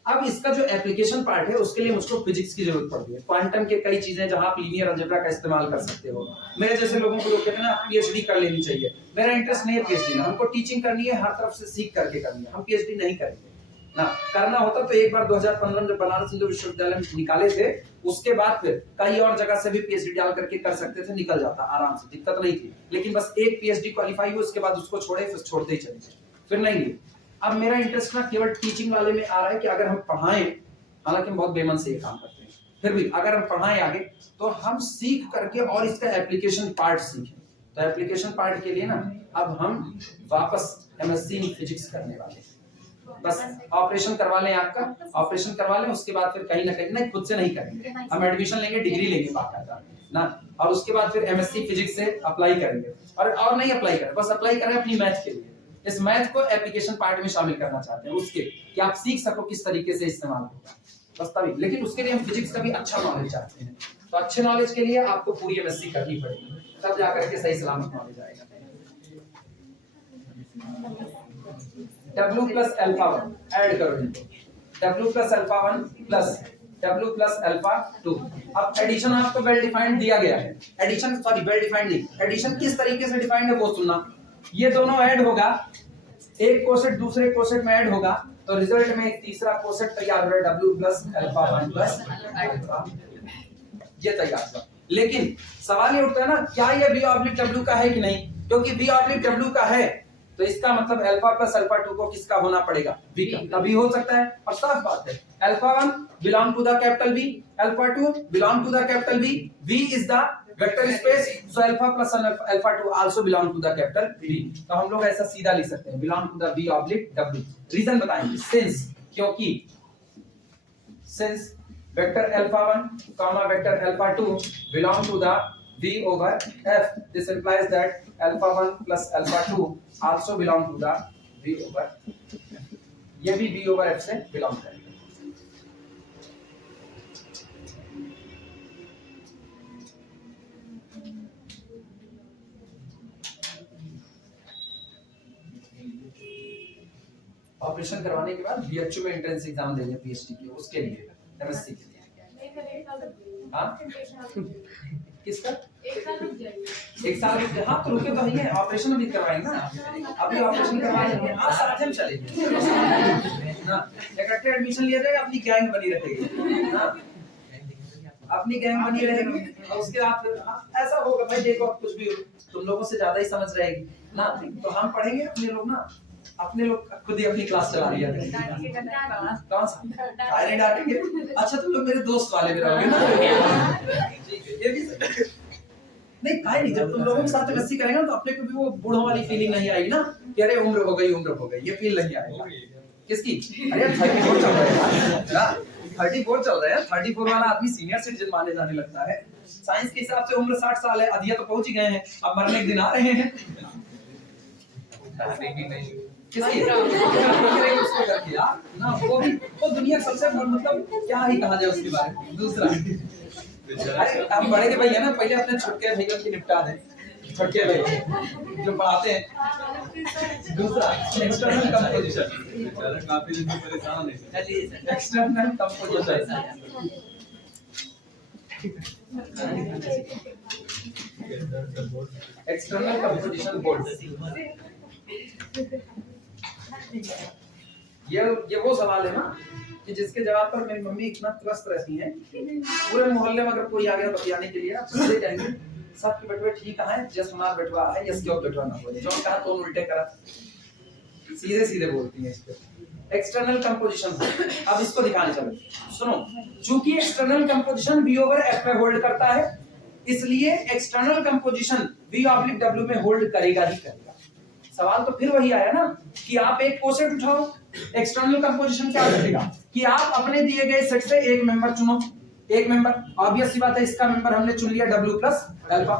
अब इसका जो एप्लीकेशन पार्ट है उसके लिए मुझको फिजिक्स की जरूरत पड़ती है। क्वांटम के कई चीजें जहां आप लीनियर अलजेब्रा का इस्तेमाल कर सकते हो। मेरे जैसे लोगों को लोग कहते हैं ना पीएचडी कर लेनी चाहिए, मेरा इंटरेस्ट नहीं है पीएचडी में। हमको टीचिंग करनी है, हर तरफ से सीख करके करनी है, हम पीएचडी नहीं करेंगे ना। करना होता तो एक बार 2015 में जब बनारस हिंदू विश्वविद्यालय में निकाले थे, उसके बाद फिर कई और जगह से भी पीएचडी डाल करके कर सकते थे, निकल जाता आराम से, दिक्कत नहीं थी। लेकिन बस एक पीएचडी क्वालिफाई हुई, उसके बाद उसको छोड़े, फिर छोड़ते ही चले, फिर नहीं लिए। अब मेरा इंटरेस्ट ना केवल टीचिंग वाले में आ रहा है कि अगर हम पढ़ाएं, हालांकि हम बहुत बेमन से ये काम करते हैं, फिर भी अगर हम पढ़ाएं आगे तो हम सीख करके और इसका एप्लीकेशन पार्ट सीखें। तो एप्लीकेशन पार्ट के लिए ना अब हम वापस एमएससी इन फिजिक्स करने वाले हैं। बस ऑपरेशन करवा लें, आपका ऑपरेशन करवा लें, उसके बाद फिर कहीं ना कहीं नहीं, खुद से नहीं करेंगे, हम एडमिशन लेंगे, डिग्री लेंगे बाकायदा ना, और उसके बाद फिर एमएससी फिजिक्स से अप्लाई करेंगे। और नहीं अप्लाई करें, बस अप्लाई करें अपनी मैथ के लिए। इस मैथ को एप्लीकेशन पार्ट में शामिल करना चाहते हैं उसके, कि आप सीख सको किस तरीके से इस्तेमाल होगा। वास्तविक, लेकिन उसके लिए हम फिजिक्स का भी अच्छा नॉलेज चाहते हैं। तो अच्छे नॉलेज के लिए आपको पूरी एमएससी करनी पड़ेगी, तब जाकर के सही सलामत नॉलेज आएगा। W प्लस अल्फा 1 ऐड करो इनको, W plus alpha 1 plus W plus alpha 2। अब एडिशन आपको वेल डिफाइंड दिया गया है, एडिशन सॉरी वेल डिफाइंड नहीं, एडिशन किस तरीके से डिफाइंड है वो सुनना। ये दोनों ऐड होगा, एक कोसेट दूसरे कोसेट में ऐड होगा, तो रिजल्ट में एक तीसरा कोसेट तैयार हो रहा है, W plus alpha 1 plus alpha, ये तैयार हुआ। लेकिन सवाल ये उठता है ना, क्या ये V ऑब्लिक W का है कि नहीं? क्योंकि V ऑब्लिक W का है तो इसका मतलब अल्फा प्लस अल्फा 2 को किसका होना पड़ेगा? V का, तभी हो सकता है। और साफ बात है, alpha 1 belong to the capital V, alpha 2 belong to the capital V, V is the vector space, so alpha plus alpha 2 also belong to the capital V। तो हम लोग ऐसा सीधा लिख सकते हैं, belong to the V oblique W। Reason बताएंगे, सिंस, क्योंकि since vector alpha 1 comma vector alpha 2 belong to the V over F, this implies that alpha 1 plus alpha 2 also belong to the V over F। ये भी V over F से belong करेगा। ऑपरेशन करवाने के बाद BHU में एंट्रेंस एग्जाम देंगे PhD के, उसके लिए MSc के लिए। हाँ किसका? एक साल हाँ तो रुके तो है, ऑपरेशन भी करवाएंगे ना, अभी ऑपरेशन करवाएंगे, हाँ साथ में चलेंगे ना, इकट्ठे एडमिशन लिया जाएगा, अपनी गैंग बनी रहेगी ना, अपनी गैंग बनी रहेगी। और उसके बाद ऐसा होगा भाई, देखो कुछ भी तुम लोगों से ज्यादा ही समझ रहेगी ना, तो हम पढ़ेंगे अपने लोग ना, अपने लोग खुद ही अपनी क्लास चला लिया कौन सा नहीं डांटेंगे। अच्छा तुम लोग मेरे दोस्त वाले में रहोगे ना, ये भी नहीं काहे नहीं, जब तुम लोगों के साथ MSc करेंगे ना तो अपने को भी वो बूढ़ों वाली फीलिंग नहीं आएगी ना कि अरे उम्र हो गई, ये फील नहीं आएगा। किसकी? अरे 34 चल रहा है, 34 चल रहा है, 34 वाला आदमी सीनियर सिटीजन माने जाने लगता है। साइंस के हिसाब से उम्र 60 साल है, अधिया तो पहुंच ही गए हैं, अब मरने के दिन आ रहे हैं। किसकी? उसको करके यार ना, वो दुनिया सबसे मतलब क्या ही कहा जाए उसके बारे में। दूसरा अरे हम बड़े के भैया ना, पहले अपने छोटे भैया की निपटा दें, छोटे भैया जो पढ़ाते हैं। दूसरा एक्सटर्नल कंपोजिशन, काफी परेशान है, external composition. External composition board, ये वो सवाल है ना कि जिसके जवाब पर मेरी मम्मी इतना त्रस्त रहती हैं। पूरे मोहल्ले में अगर कोई आ गया बतियाने के लिए, आप सीधे कहेंगे सबके बेटवा ठीक है, जस हमारा बेटवा है, यस क्यों बेटवा ना हो, जो कहा तो उल्टे करा, सीधे सीधे बोलती हैं इस पे। एक्सटर्नल कंपोजिशन, अब इसको दिखाने चलो, सुनो, चूंकि external composition V over F में होल्ड करता है, इसलिए external composition V oblique W में होल्ड करेगा ही करेगा। सवाल तो फिर वही आया ना कि आप एक कोसेट उठाओ, एक्सटर्नल कंपोजिशन क्या करेगा कि आप अपने दिए गए सेट से एक मेंबर चुनो, एक मेंबर, ऑब्वियस सी बात है, इसका मेंबर हमने चुन लिया W प्लस अल्फा।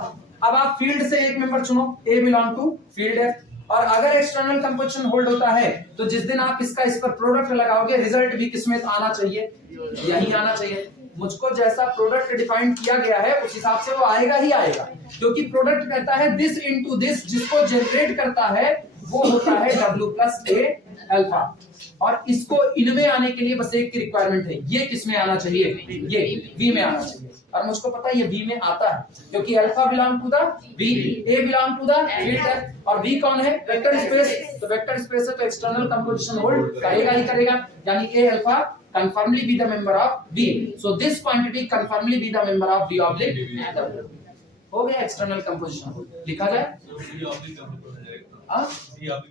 अब आप फील्ड से एक मेंबर चुनो, A belong to field F, और अगर एक्सटर्नल कंपोजिशन होल्ड होता है तो जिस दिन आप इसका इस पर प्रोडक्ट लगाओगे, रिजल्ट भी किसमें आना चाहिए? यही आना चाहिए। मुझको जैसा प्रोडक्ट डिफाइन किया गया है उस हिसाब से वो आएगा ही आएगा, क्योंकि प्रोडक्ट कहता है दिस इनटू दिस, जिसको जनरेट करता है वो होता है W प्लस A अल्फा, और इसको इनमें आने के लिए बस एक की रिक्वायरमेंट है, ये किसमें आना चाहिए? ये V में आना चाहिए, और मुझको पता है ये V में आता है, क्योंकि alpha belong to the V, A belong to the field F, और V कौन है? वेक्टर स्पेस, तो वेक्टर स्पेस है तो एक्सटर्नल कंपोजिशन होल्ड करेगा ही करेगा, यानी A alpha confirmly be the member of V, so this quantity confirmly be the member of V oblique W। हो गया एक्सटर्नल कंपोजिशन, लिखा जाए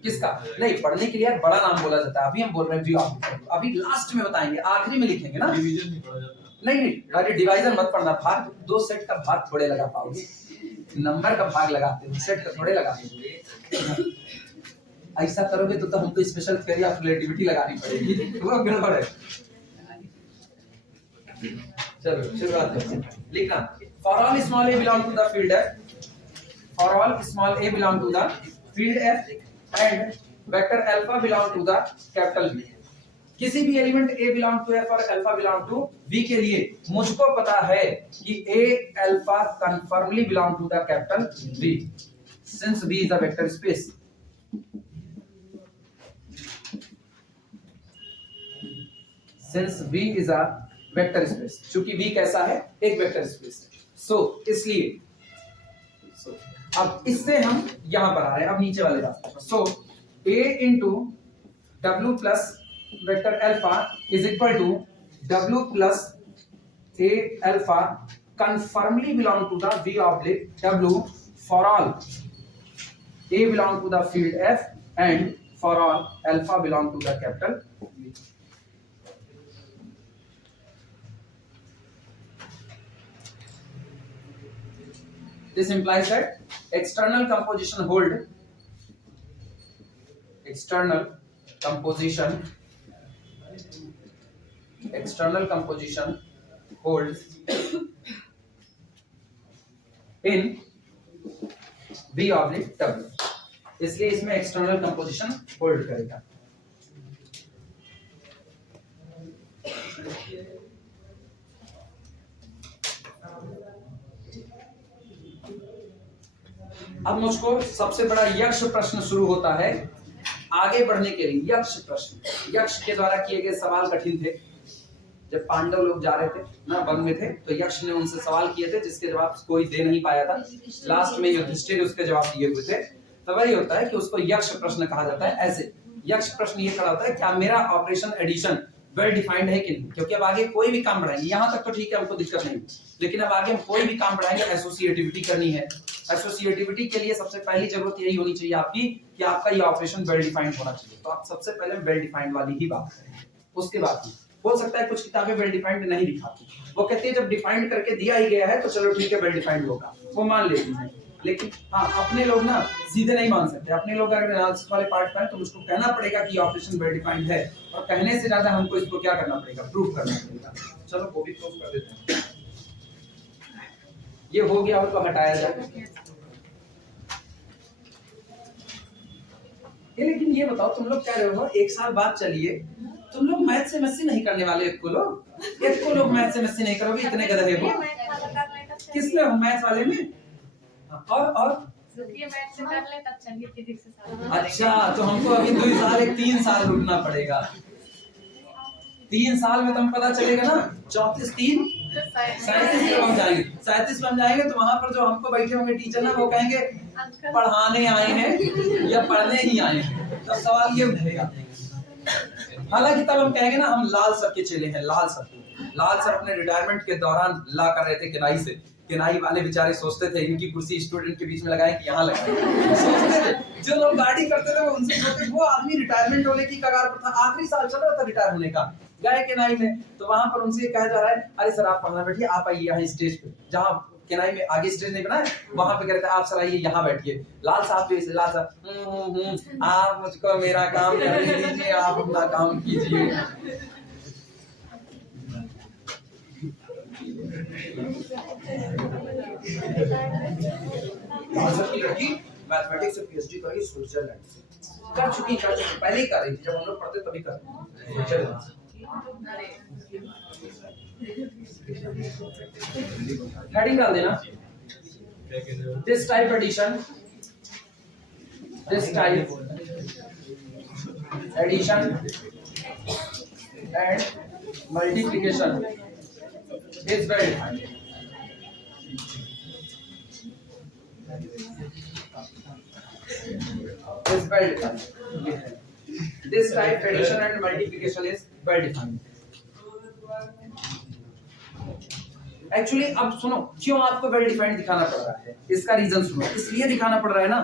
किसका? नहीं, पढ़ने के लिए बड़ा नाम बोला जाता है, अभी हम बोल रहे हैं V oblique W, अभी लास्ट में बताएंगे, आखिरी में लिखेंगे ना। नहीं, अरे डिवाइजन मत पढ़ना, भाग दो सेट का भाग थोड़े लगा पाओगे, नंबर का भाग लगाते हो, सेट का थोड़े लगाते हो। ऐसा करोगे तो हमको स्पेशल थ्योरी ऑफ रिलेटिविटी लगानी पड़ेगी, वो गड़बड़ है। चलो शुरुआत करते हैं, लिखना for all small a belong to the field F, for all small a belong to the field F and vector alpha belong to the capital V। किसी भी element A belong to F और अल्फा बिलोंग टू V के लिए मुझको पता है कि A alpha conformally belong to the capital V since V is a vector space. Since V is a vector space, चूंकि V कैसा है, एक वेक्टर स्पेस है। सो इसलिए अब इससे हम यहां पर आ रहे हैं, अब नीचे वाले रास्ते पर। So A into W plus vector alpha is equal to W plus A alpha conformally belong to the V oblique W for all A belong to the field F and for all alpha belong to the capital V। This implies that external composition holds in V oblique W, इसलिए इसमें एक्सटर्नल कंपोजिशन होल्ड करेगा। अब मुझको सबसे बड़ा यक्ष प्रश्न शुरू होता है आगे बढ़ने के लिए। यक्ष प्रश्न, यक्ष के द्वारा किए गए सवाल कठिन थे। जब पांडव लोग जा रहे थे ना, वन में थे, तो यक्ष ने उनसे सवाल किए थे जिसके जवाब कोई दे नहीं पाया था। लास्ट में युधिष्ठिर उसके जवाब दिए हुए थे। तो वही होता है कि उसको यक्ष प्रश्न कहा जाता है। ऐसे यक्ष प्रश्न ये खड़ा होता है, क्या मेरा ऑपरेशन एडिशन वेल डिफाइंड है कि नहीं, क्योंकि अब आगे कोई भी काम बढ़ाएंगे, यहाँ तक तो ठीक है, हमको दिक्कत नहीं, लेकिन अब आगे हम कोई भी काम बढ़ाएंगे, एसोसिएटिविटी करनी है। एसोसिएटिविटी के लिए सबसे पहली जरूरत यही होनी चाहिए आपकी कि आपका ये ऑपरेशन वेल डिफाइंड होना चाहिए। तो आप सबसे पहले वेल डिफाइंड वाली ही बात करें। उसके बाद हो सकता है कुछ किताबें वेल डिफाइंड नहीं दिखाती, वो कहती है जब डिफाइंड करके दिया ही गया है तो चलो ठीक है वेल डिफाइंड होगा, वो मान लेती है। लेकिन हाँ, अपने लोग ना सीधे नहीं मान सकते। अपने लोग अगर एनालिसिस वाले पार्ट पर हैं तो मुझको कहना पड़ेगा कि ऑपरेशन वेल डिफाइंड है, और कहने से ज्यादा हमको इसको क्या करना पड़ेगा, प्रूफ करना पड़ेगा। चलो वो भी प्रूफ कर देते हैं। ये हो गया और तो हटाया जाए। लेकिन ये बताओ, तुम लोग कह रहे हो एक साल बाद चलिए, तुम लोग मैथ से एमएससी नहीं करने वाले? एक को लोग मैथ से एमएससी नहीं करोगे, इतने गधे हो। किसमें हो? मैथ वाले में? और मैथ से कर ले तब चलिए फिजिक्स से। अच्छा, तो हमको अभी 2 साल 3 साल रुकना पड़ेगा। 3 साल में तो हम पता चलेगा ना, 34 3 37 पे हम जाएंगे। 37 पे हम जाएंगे तो वहां पर जो हमको बैठे होंगे टीचर ना, वो कहेंगे पढ़ाने आए हैं या पढ़ने ही आए हैं। तब सवाल ये उठेगा। हालांकि तब हम कहेंगे ना, हम लाल सर के चेले हैं। लाल सर अपने रिटायरमेंट के दौरान ला कर रहे थे किनाई से। किनाई वाले बेचारे सोचते थे इनकी कुर्सी स्टूडेंट के बीच में लगाएं कि यहाँ लगाएं। सोचते थे, जो लोग गाड़ी करते थे वो उनसे सोचते, वो आदमी रिटायरमेंट होने की कगार पर था, आखिरी साल चल रहा था रिटायर होने का, गए किनाई में। तो वहां पर उनसे कहा जा रहा है, अरे सर आप पढ़ना बैठिए, आप आइए यहाँ स्टेज पे, जहाँ किनाई में आगे स्टेज नहीं बना है वहां पे कहते हैं आप सर आइए यहाँ बैठिए। लाल साहब भी लाल साहब आप मुझको मेरा काम करने दीजिए, आप अपना काम कीजिए। की लड़की मैथमेटिक्स से पीएचडी कर रही, स्विट्जरलैंड से कर चुकी, पहले ही कर रही थी, जब हम लोग पढ़ते तभी कर रही। हेडिंग डाल देना, this type addition and multiplication is well defined. Is well defined. This type addition and multiplication is well defined. Actually, अब सुनो, क्यों आपको well defined दिखाना पड़ रहा है, इसका रीजन सुनो। इसलिए दिखाना पड़ रहा है ना,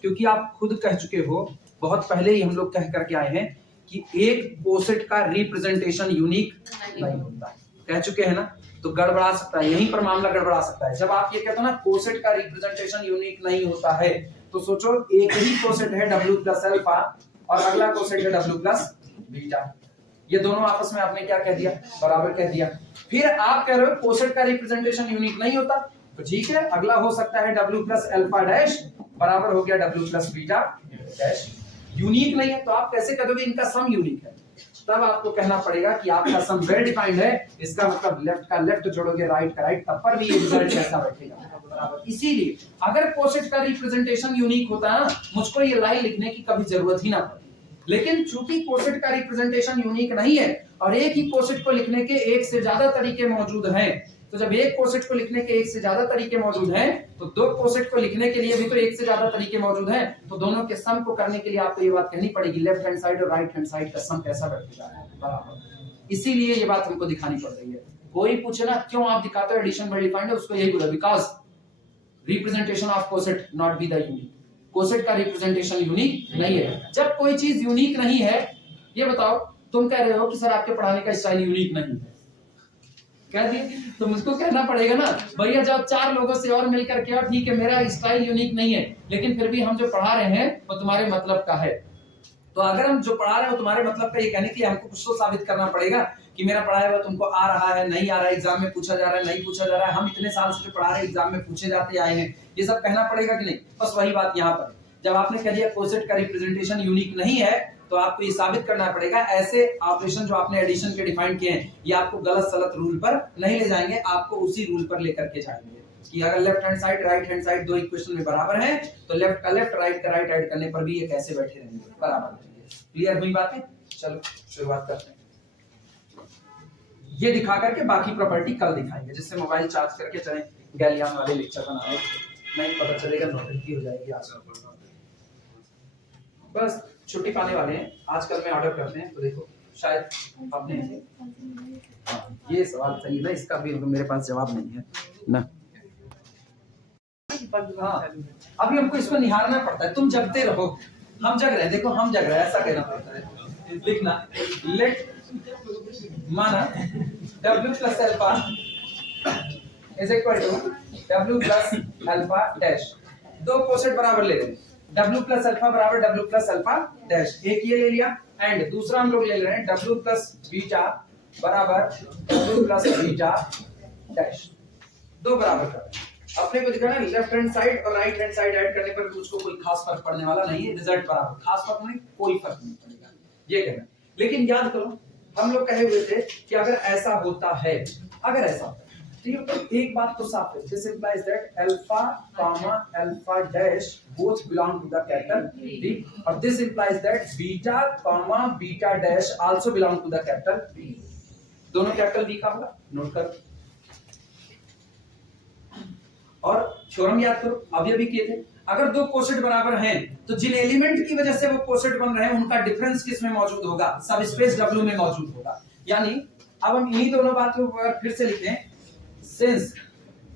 क्योंकि आप खुद कह चुके हो, बहुत पहले ही हम लोग कह करके आए हैं कि एक कोसेट का रिप्रेजेंटेशन यूनिक नहीं होता। कह चुके हैं ना, तो गड़बड़ा सकता है, यहीं पर मामला गड़बड़ा सकता है। जब आप ये कहते हो ना कोसेट का रिप्रेजेंटेशन यूनिक नहीं होता है, तो सोचो एक ही कोसेट है W प्लस अल्फा और अगला कोसेट है W प्लस बीटा, ये दोनों आपस में आपने क्या कह दिया, बराबर कह दिया। फिर आप कह रहे हो कोसेट का रिप्रेजेंटेशन यूनिक नहीं होता, तो ठीक है, अगला हो सकता है W प्लस अल्फा डैश बराबर हो गया W plus beta dash. Unique नहीं है तो आप कैसे कह दोगे इनका सम यूनिक है? तब आपको कहना पड़ेगा कि आपका सम वेल डिफाइंड है, इसका मतलब लेफ्ट का लेफ्ट जोड़ोगे राइट का राइट, तब पर भी ये रिजल्ट कैसा बैठेगा बराबर। इसीलिए अगर कोसेट का रिप्रेजेंटेशन यूनिक होता है, मुझको ये लाइन लिखने की कभी जरूरत ही ना पड़ती। लेकिन चूंकि कोसेट का रिप्रेजेंटेशन यूनिक नहीं है और एक ही कोसेट को लिखने के एक से ज्यादा तरीके मौजूद हैं, तो जब एक कोसेट को लिखने के एक से ज्यादा तरीके मौजूद हैं, तो दो कोसेट को लिखने के लिए भी तो एक से ज्यादा तरीके मौजूद हैं, तो दोनों के सम को करने के लिए आपको ये बात कहनी पड़ेगी लेफ्ट हैंड साइड और राइट हैंड साइड का सम कैसा बैठेगा बराबर। इसीलिए ये बात हमको दिखानी पड़ रही है। कोई पूछे ना क्यों आप दिखाते हो एडिशन वेल डिफाइंड है, उसको यही बोला because representation of coset not be the unique. Coset का रिप्रेजेंटेशन यूनिक नहीं है। जब कोई चीज यूनिक नहीं है, ये बताओ तुम कह रहे हो कि सर आपके पढ़ाने का स्टाइल यूनिक नहीं है, कह दिए तो मुझको कहना पड़ेगा ना भैया जब चार लोगों से और मिलकर के ठीक है मेरा स्टाइल यूनिक नहीं है, लेकिन फिर भी हम जो पढ़ा रहे हैं वो तुम्हारे मतलब का है। तो अगर हम जो पढ़ा रहे हैं वो तुम्हारे मतलब का, ये कहने के लिए हमको कुछ तो साबित करना पड़ेगा कि मेरा पढ़ाया हुआ तुमको आ रहा है, नहीं आ रहा है, एग्जाम में पूछा जा रहा है, नहीं पूछा जा रहा है, हम इतने साल से जो पढ़ा रहे हैं एग्जाम में पूछे जाते आए हैं, ये सब कहना पड़ेगा कि नहीं। बस वही बात यहाँ पर जब आपने कह दिया कोसेट का रिप्रेजेंटेशन यूनिक नहीं है, तो आपको ये साबित करना पड़ेगा ऐसे ऑपरेशन जो आपने एडिशन के डिफाइन किए हैं ये आपको गलत सलत रूल पर नहीं ले जाएंगे, आपको उसी रूल पर लेकर के जाएंगे कि अगर left hand side right hand side दो इक्वेशन में बराबर है, तो लेफ्ट का लेफ्ट राइट का राइट ऐड करने पर भी ये कैसे बैठे रहेंगे बराबर रहेंगे। क्लियर हुई बातें? चलो शुरुआत करते हैं। ये दिखा करके बाकी प्रॉपर्टी कल दिखाएंगे, जिससे मोबाइल चार्ज करके चलें, गैलियन वाले लेक्चर बनाए नहीं पता चलेगा, नोटिफिकेशन हो जाएगी आज। बस छुट्टी पाने वाले हैं, आजकल में ऑर्डर करते हैं, तो देखो शायद आपने ये सवाल सही ना, इसका भी मेरे पास जवाब नहीं है ना। हाँ अभी हमको इसको निहारना पड़ता है, तुम जगते रहो, हम जग रहे हैं, देखो हम जग रहे हैं, ऐसा कहना पड़ता है। लिखना लेट माना w plus alpha is equal to w plus alpha dash, दो कोसेट बराबर ले लें, w प्लस अल्फा बराबर w प्लस अल्फा डैश, एक ये ले लिया, एंड दूसरा हम लोग ले रहे हैं w प्लस बीटा बराबर w प्लस बीटा डैश, दो बराबर कर अपने को दिखाना लेफ्ट हैंड साइड और राइट हैंड साइड ऐड करने पर मुझको कोई खास फर्क पड़ने वाला नहीं है, रिजल्ट बराबर, खास फर्क नहीं, कोई फर्क नहीं पड़ेगा ये कहना। लेकिन याद करो हम लोग कहे हुए थे कि अगर ऐसा होता है, अगर ऐसा होता है तो एक बात तो साफ है, this implies that alpha comma alpha dash both belong to the capital B, और this implies that beta comma beta dash also belong to the capital B, दोनों कैपिटल B का होगा, नोट करो। और थ्योरम याद करो, अभी किए थे, अगर दो कोसेट बराबर हैं तो जिन एलिमेंट की वजह से वो कोसेट बन रहे हैं उनका डिफरेंस किस में मौजूद होगा, सब स्पेस W में मौजूद होगा। यानी अब हम इन्हीं दोनों बातों को फिर से लिखते हैं, सिंस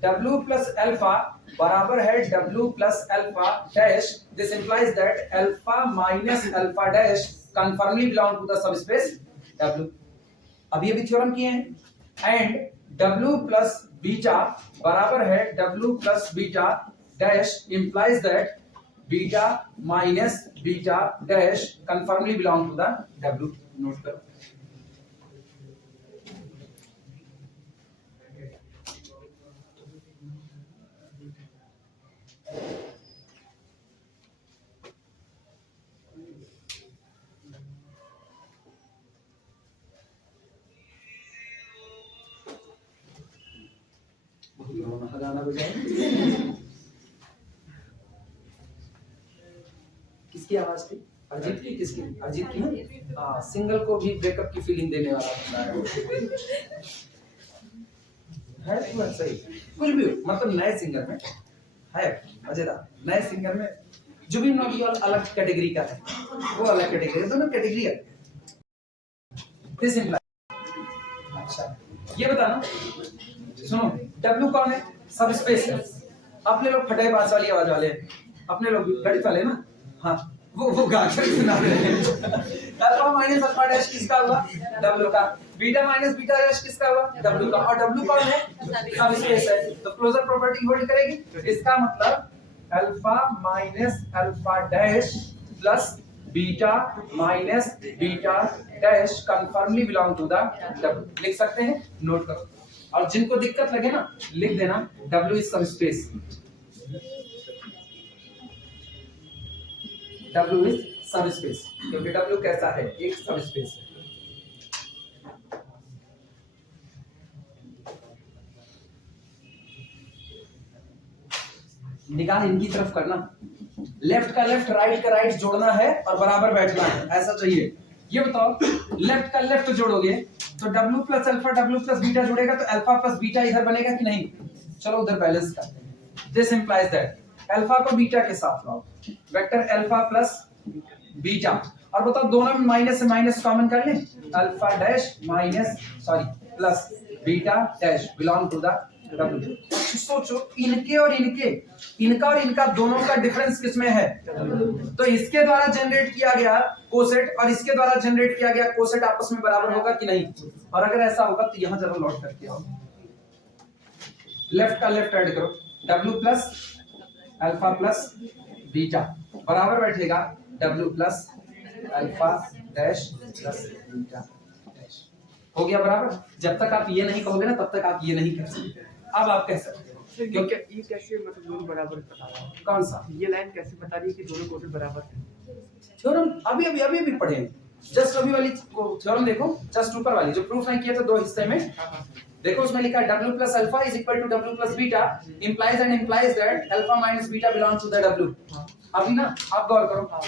W प्लस अल्फा बराबर है W plus alpha dash, this implies that alpha minus alpha dash conformally belong to the subspace W। अभी थ्योरम किए हैं, एंड W प्लस बीटा बराबर है W plus beta dash implies that beta minus beta dash conformally belong to the W, note करो। गाना बजाए किसकी आवाज थी? अरिजीत की? किसकी? अरिजीत की ना? हाँ, सिंगल को भी ब्रेकअप की फीलिंग देने वाला बंदा है तो सही, कुछ भी हो, मतलब नए सिंगर में है मजेदार, नए सिंगर में जुबिन नौटियाल अलग कैटेगरी का है, वो अलग कैटेगरी है, दोनों कैटेगरी है। अच्छा ये बताना, सुनो W कौन है? सब स्पेस है। अपने लोग फटे बास वाली आवाज वाले हैं, अपने लोग गणित वाले ना, हाँ वो गा कर सुना रहे हैं। अल्फा माइनस अल्फा डैश किसका हुआ? W का। बीटा माइनस बीटा डैश किसका हुआ? W का। और W कौन है? सब स्पेस है, तो क्लोजर प्रॉपर्टी होल्ड करेगी। इसका मतलब alpha minus alpha dash plus beta minus beta dash conformally belong to the W, लिख सकते हैं, नोट करो। और जिनको दिक्कत लगे ना लिख देना W इज सब स्पेस, W इज सब स्पेस, क्योंकि W कैसा है? एक सब स्पेस है। निगाह इनकी तरफ करना, लेफ्ट का लेफ्ट राइट का राइट जोड़ना है और बराबर बैठना है, ऐसा चाहिए। ये बताओ लेफ्ट का लेफ्ट जोड़ोगे तो W plus alpha W plus beta जुड़ेगा तो अल्फा प्लस बीटा इधर बनेगा कि नहीं? चलो उधर बैलेंस करते हैं। दिस इंप्लाइज दैट अल्फा को बीटा के साथ लाओ, वेक्टर अल्फा प्लस बीटा, और बताओ दोनों में माइनस से माइनस कॉमन कर लें, alpha dash minus plus beta dash belong to the W। सोचो इनके और इनके, इनका और इनका दोनों का डिफरेंस किसमें है? तो इसके द्वारा जनरेट किया गया कोसेट और इसके द्वारा जनरेट किया गया कोसेट आपस में बराबर होगा कि नहीं? और अगर ऐसा होगा तो यहां जरा लॉट करके आओ, लेफ्ट का लेफ्ट ऐड करो, W plus alpha plus beta बराबर बैठेगा W plus alpha dash plus beta dash. हो गया बराबर। जब तक आप ये नहीं कहोगे ना तब तक आप ये नहीं कर सकते। अब आप कह सकते हो क्योंकि ये कैसे मतलब दोनों बराबर बता रहा है? कौन सा? ये लाइन कैसे बता रही है कि दोनों कोसेट बराबर है? थ्योरम अभी पढ़े, जस्ट अभी वाली थ्योरम देखो, जस्ट ऊपर वाली जो प्रूफ नहीं किया था दो हिस्से में, देखो उसमें लिखा है W plus alpha is equal to W plus beta implies and implies that alpha minus beta belongs to the W। अभी ना आप गौर करो,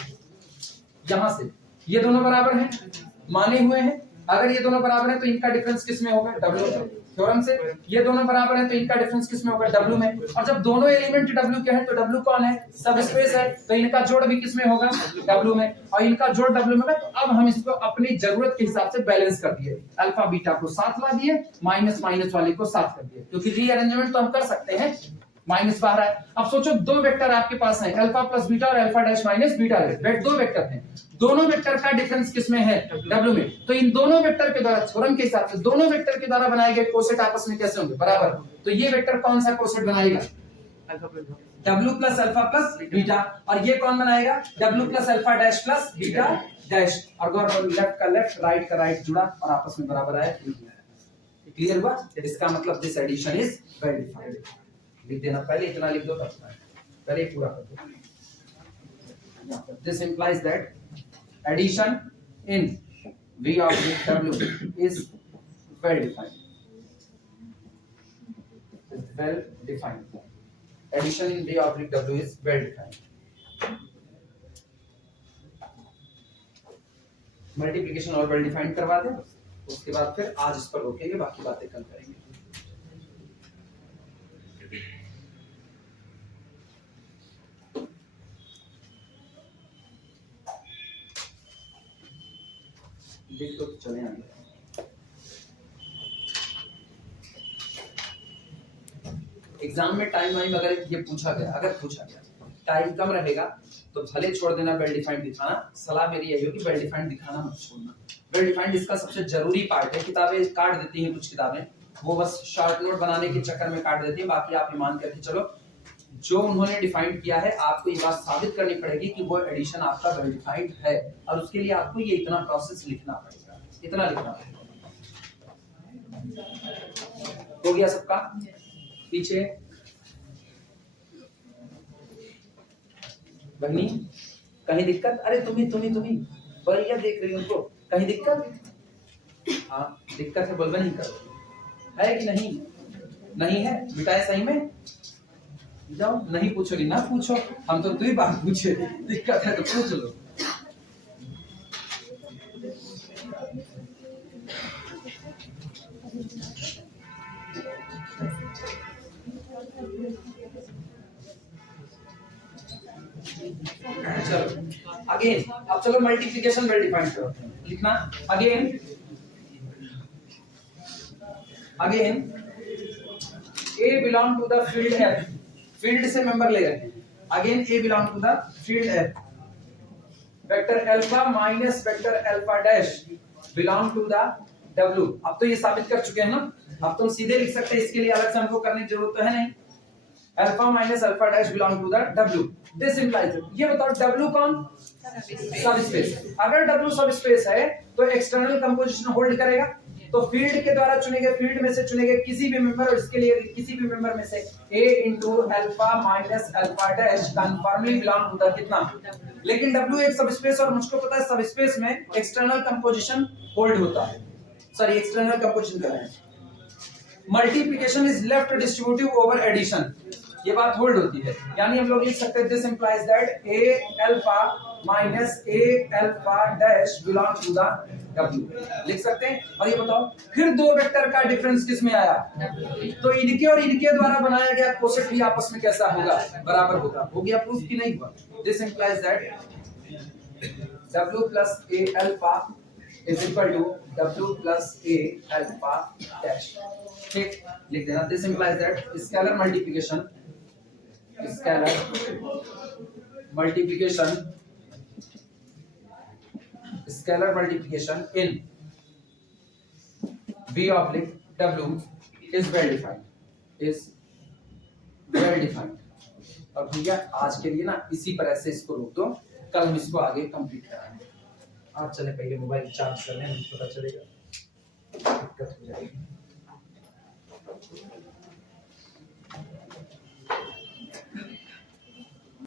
यहां से ये दोनों बराबर हैं, माने हुए हैं, अगर ये दोनों बराबर हैं तो इनका डिफरेंस किस में होगा? W में। थ्योरम से ये दोनों बराबर हैं तो इनका डिफरेंस किस में होगा? W में। और जब दोनों एलिमेंट W के हैं तो W कौन है? सब स्पेस है, तो इनका जोड़ भी किस में होगा? W में। और इनका जोड़ W में है, तो अब हम इसको अपनी जरूरत के हिसाब से बैलेंस कर दिए, अल्फा बीटा को साथ ला दिए, माइनस माइनस वाले को साथ कर दिए, क्योंकि रीअरेंजमेंट तो हम कर सकते हैं, माइनस बाहर है। अब सोचो दो वेक्टर आपके पास हैं, अल्फा प्लस बीटा और अल्फा डैश माइनस बीटा है, दो वेक्टर हैं, दोनों वेक्टर का डिफरेंस किसमें है? W में। तो इन दोनों वेक्टर के द्वारा थ्योरम के हिसाब से दोनों वेक्टर के द्वारा बनाए गए कोसेट आपस में कैसे होंगे? बराबर। तो ये वेक्टर कौन सा कोसेट बनाएगा? W plus alpha plus beta. और ये कौन बनाएगा? W plus alpha dash plus beta dash. और गौर लेफ्ट का लेफ्ट राइट का राइट जुड़ा और आपस में बराबर आया। क्लियर हुआ? इसका मतलब this addition is well defined. लिख देना, पहले इतना लिख दो तब पहले पूरा कर दो। This implies that addition in V of W is well defined. Well defined. Addition in V of W is well defined. Multiplication और वेल डिफाइंड करवा दें, उसके बाद फिर आज इस पर रोकेंगे, बाकी बातें कल करेंगे। देख तो चले आगे। एग्जाम में टाइम वाइम अगर ये पूछा गया, टाइम कम रहेगा तो भले छोड़ देना वेल डिफाइंड दिखाना, सलाह मेरी यही होगी वेल डिफाइंड दिखाना मत छोड़ना। वेल डिफाइंड इसका सबसे जरूरी पार्ट है। किताबें काट देती हैं, कुछ किताबें वो बस शॉर्ट नोट बनाने के चक्कर में काट देती हैं, बाकी आप ईमान करके चलो जो उन्होंने डिफाइंड किया है आपको ये बात साबित करनी पड़ेगी कि वो एडिशन आपका वेल डिफाइंड है, और उसके लिए आपको ये इतना प्रोसेस लिखना पड़ेगा, इतना लिखना पड़ेगा। हो गया सबका? पीछे बहनी कहीं दिक्कत? अरे तुम्ही बढ़िया देख रही हो उनको, कहीं दिक्कत? हाँ दिक्कत है, बोलबे नहीं करो, है कि नहीं? नहीं है बिटाए सही में? जाओ, नहीं पूछोगी ना पूछो, हम तो ही बात पूछे, दिक्कत है तो पूछ लो। चलो अगेन, अब चलो मल्टीप्लिकेशन वेल डिफाइंड करो, लिखना again A belong to the field F, field से मेंबर ले रहे हैं। Again A belong to the field F, vector alpha minus vector alpha dash belong to the W। अब तो ये साबित कर चुके हैं ना, अब तुम सीधे लिख सकते हैं, इसके लिए अलग से हमको करने की जरूरत तो है नहीं। Alpha minus alpha dash belong to the W। This implies, ये बताओ W कौन? सब स्पेस। अगर W सब स्पेस है तो एक्सटर्नल कंपोजिशन होल्ड करेगा, तो फील्ड के द्वारा चुने गए, फील्ड में से चुने गए किसी भी मेंबर, और इसके लिए किसी भी मेंबर में से A into alpha minus alpha dash conformally belong to the कितना? लेकिन W एक सब स्पेस, और मुझको पता है सब स्पेस में एक्सटर्नल कंपोजिशन होल्ड होता है, सॉरी एक्सटर्नल कंपोजिशन कर रहे हैं। Multiplication is left distributive over addition, ये बात होल्ड होती है, यानी हम लोग लिख सकते हैं this implies that a alpha minus a alpha dash belong to the W लिख सकते हैं। और ये बताओ फिर दो वेक्टर का डिफरेंस किस में आया, तो इनके और इनके द्वारा बनाया गया कोसेट भी आपस में कैसा होगा, बराबर होगा। हो गया प्रूफ कि नहीं हुआ? This implies that W plus A alpha is equal to W plus A alpha dash। ठीक, लिख देना। This implies that scalar multiplication in V oblique W is well defined। और भैया आज के लिए ना इसी पर ऐसे इसको रोक दो, कल हम इसको आगे कंप्लीट कराएंगे। आप चले पहले मोबाइल चार्ज कर लें, पता चलेगा दिक्कत हो जाएगी।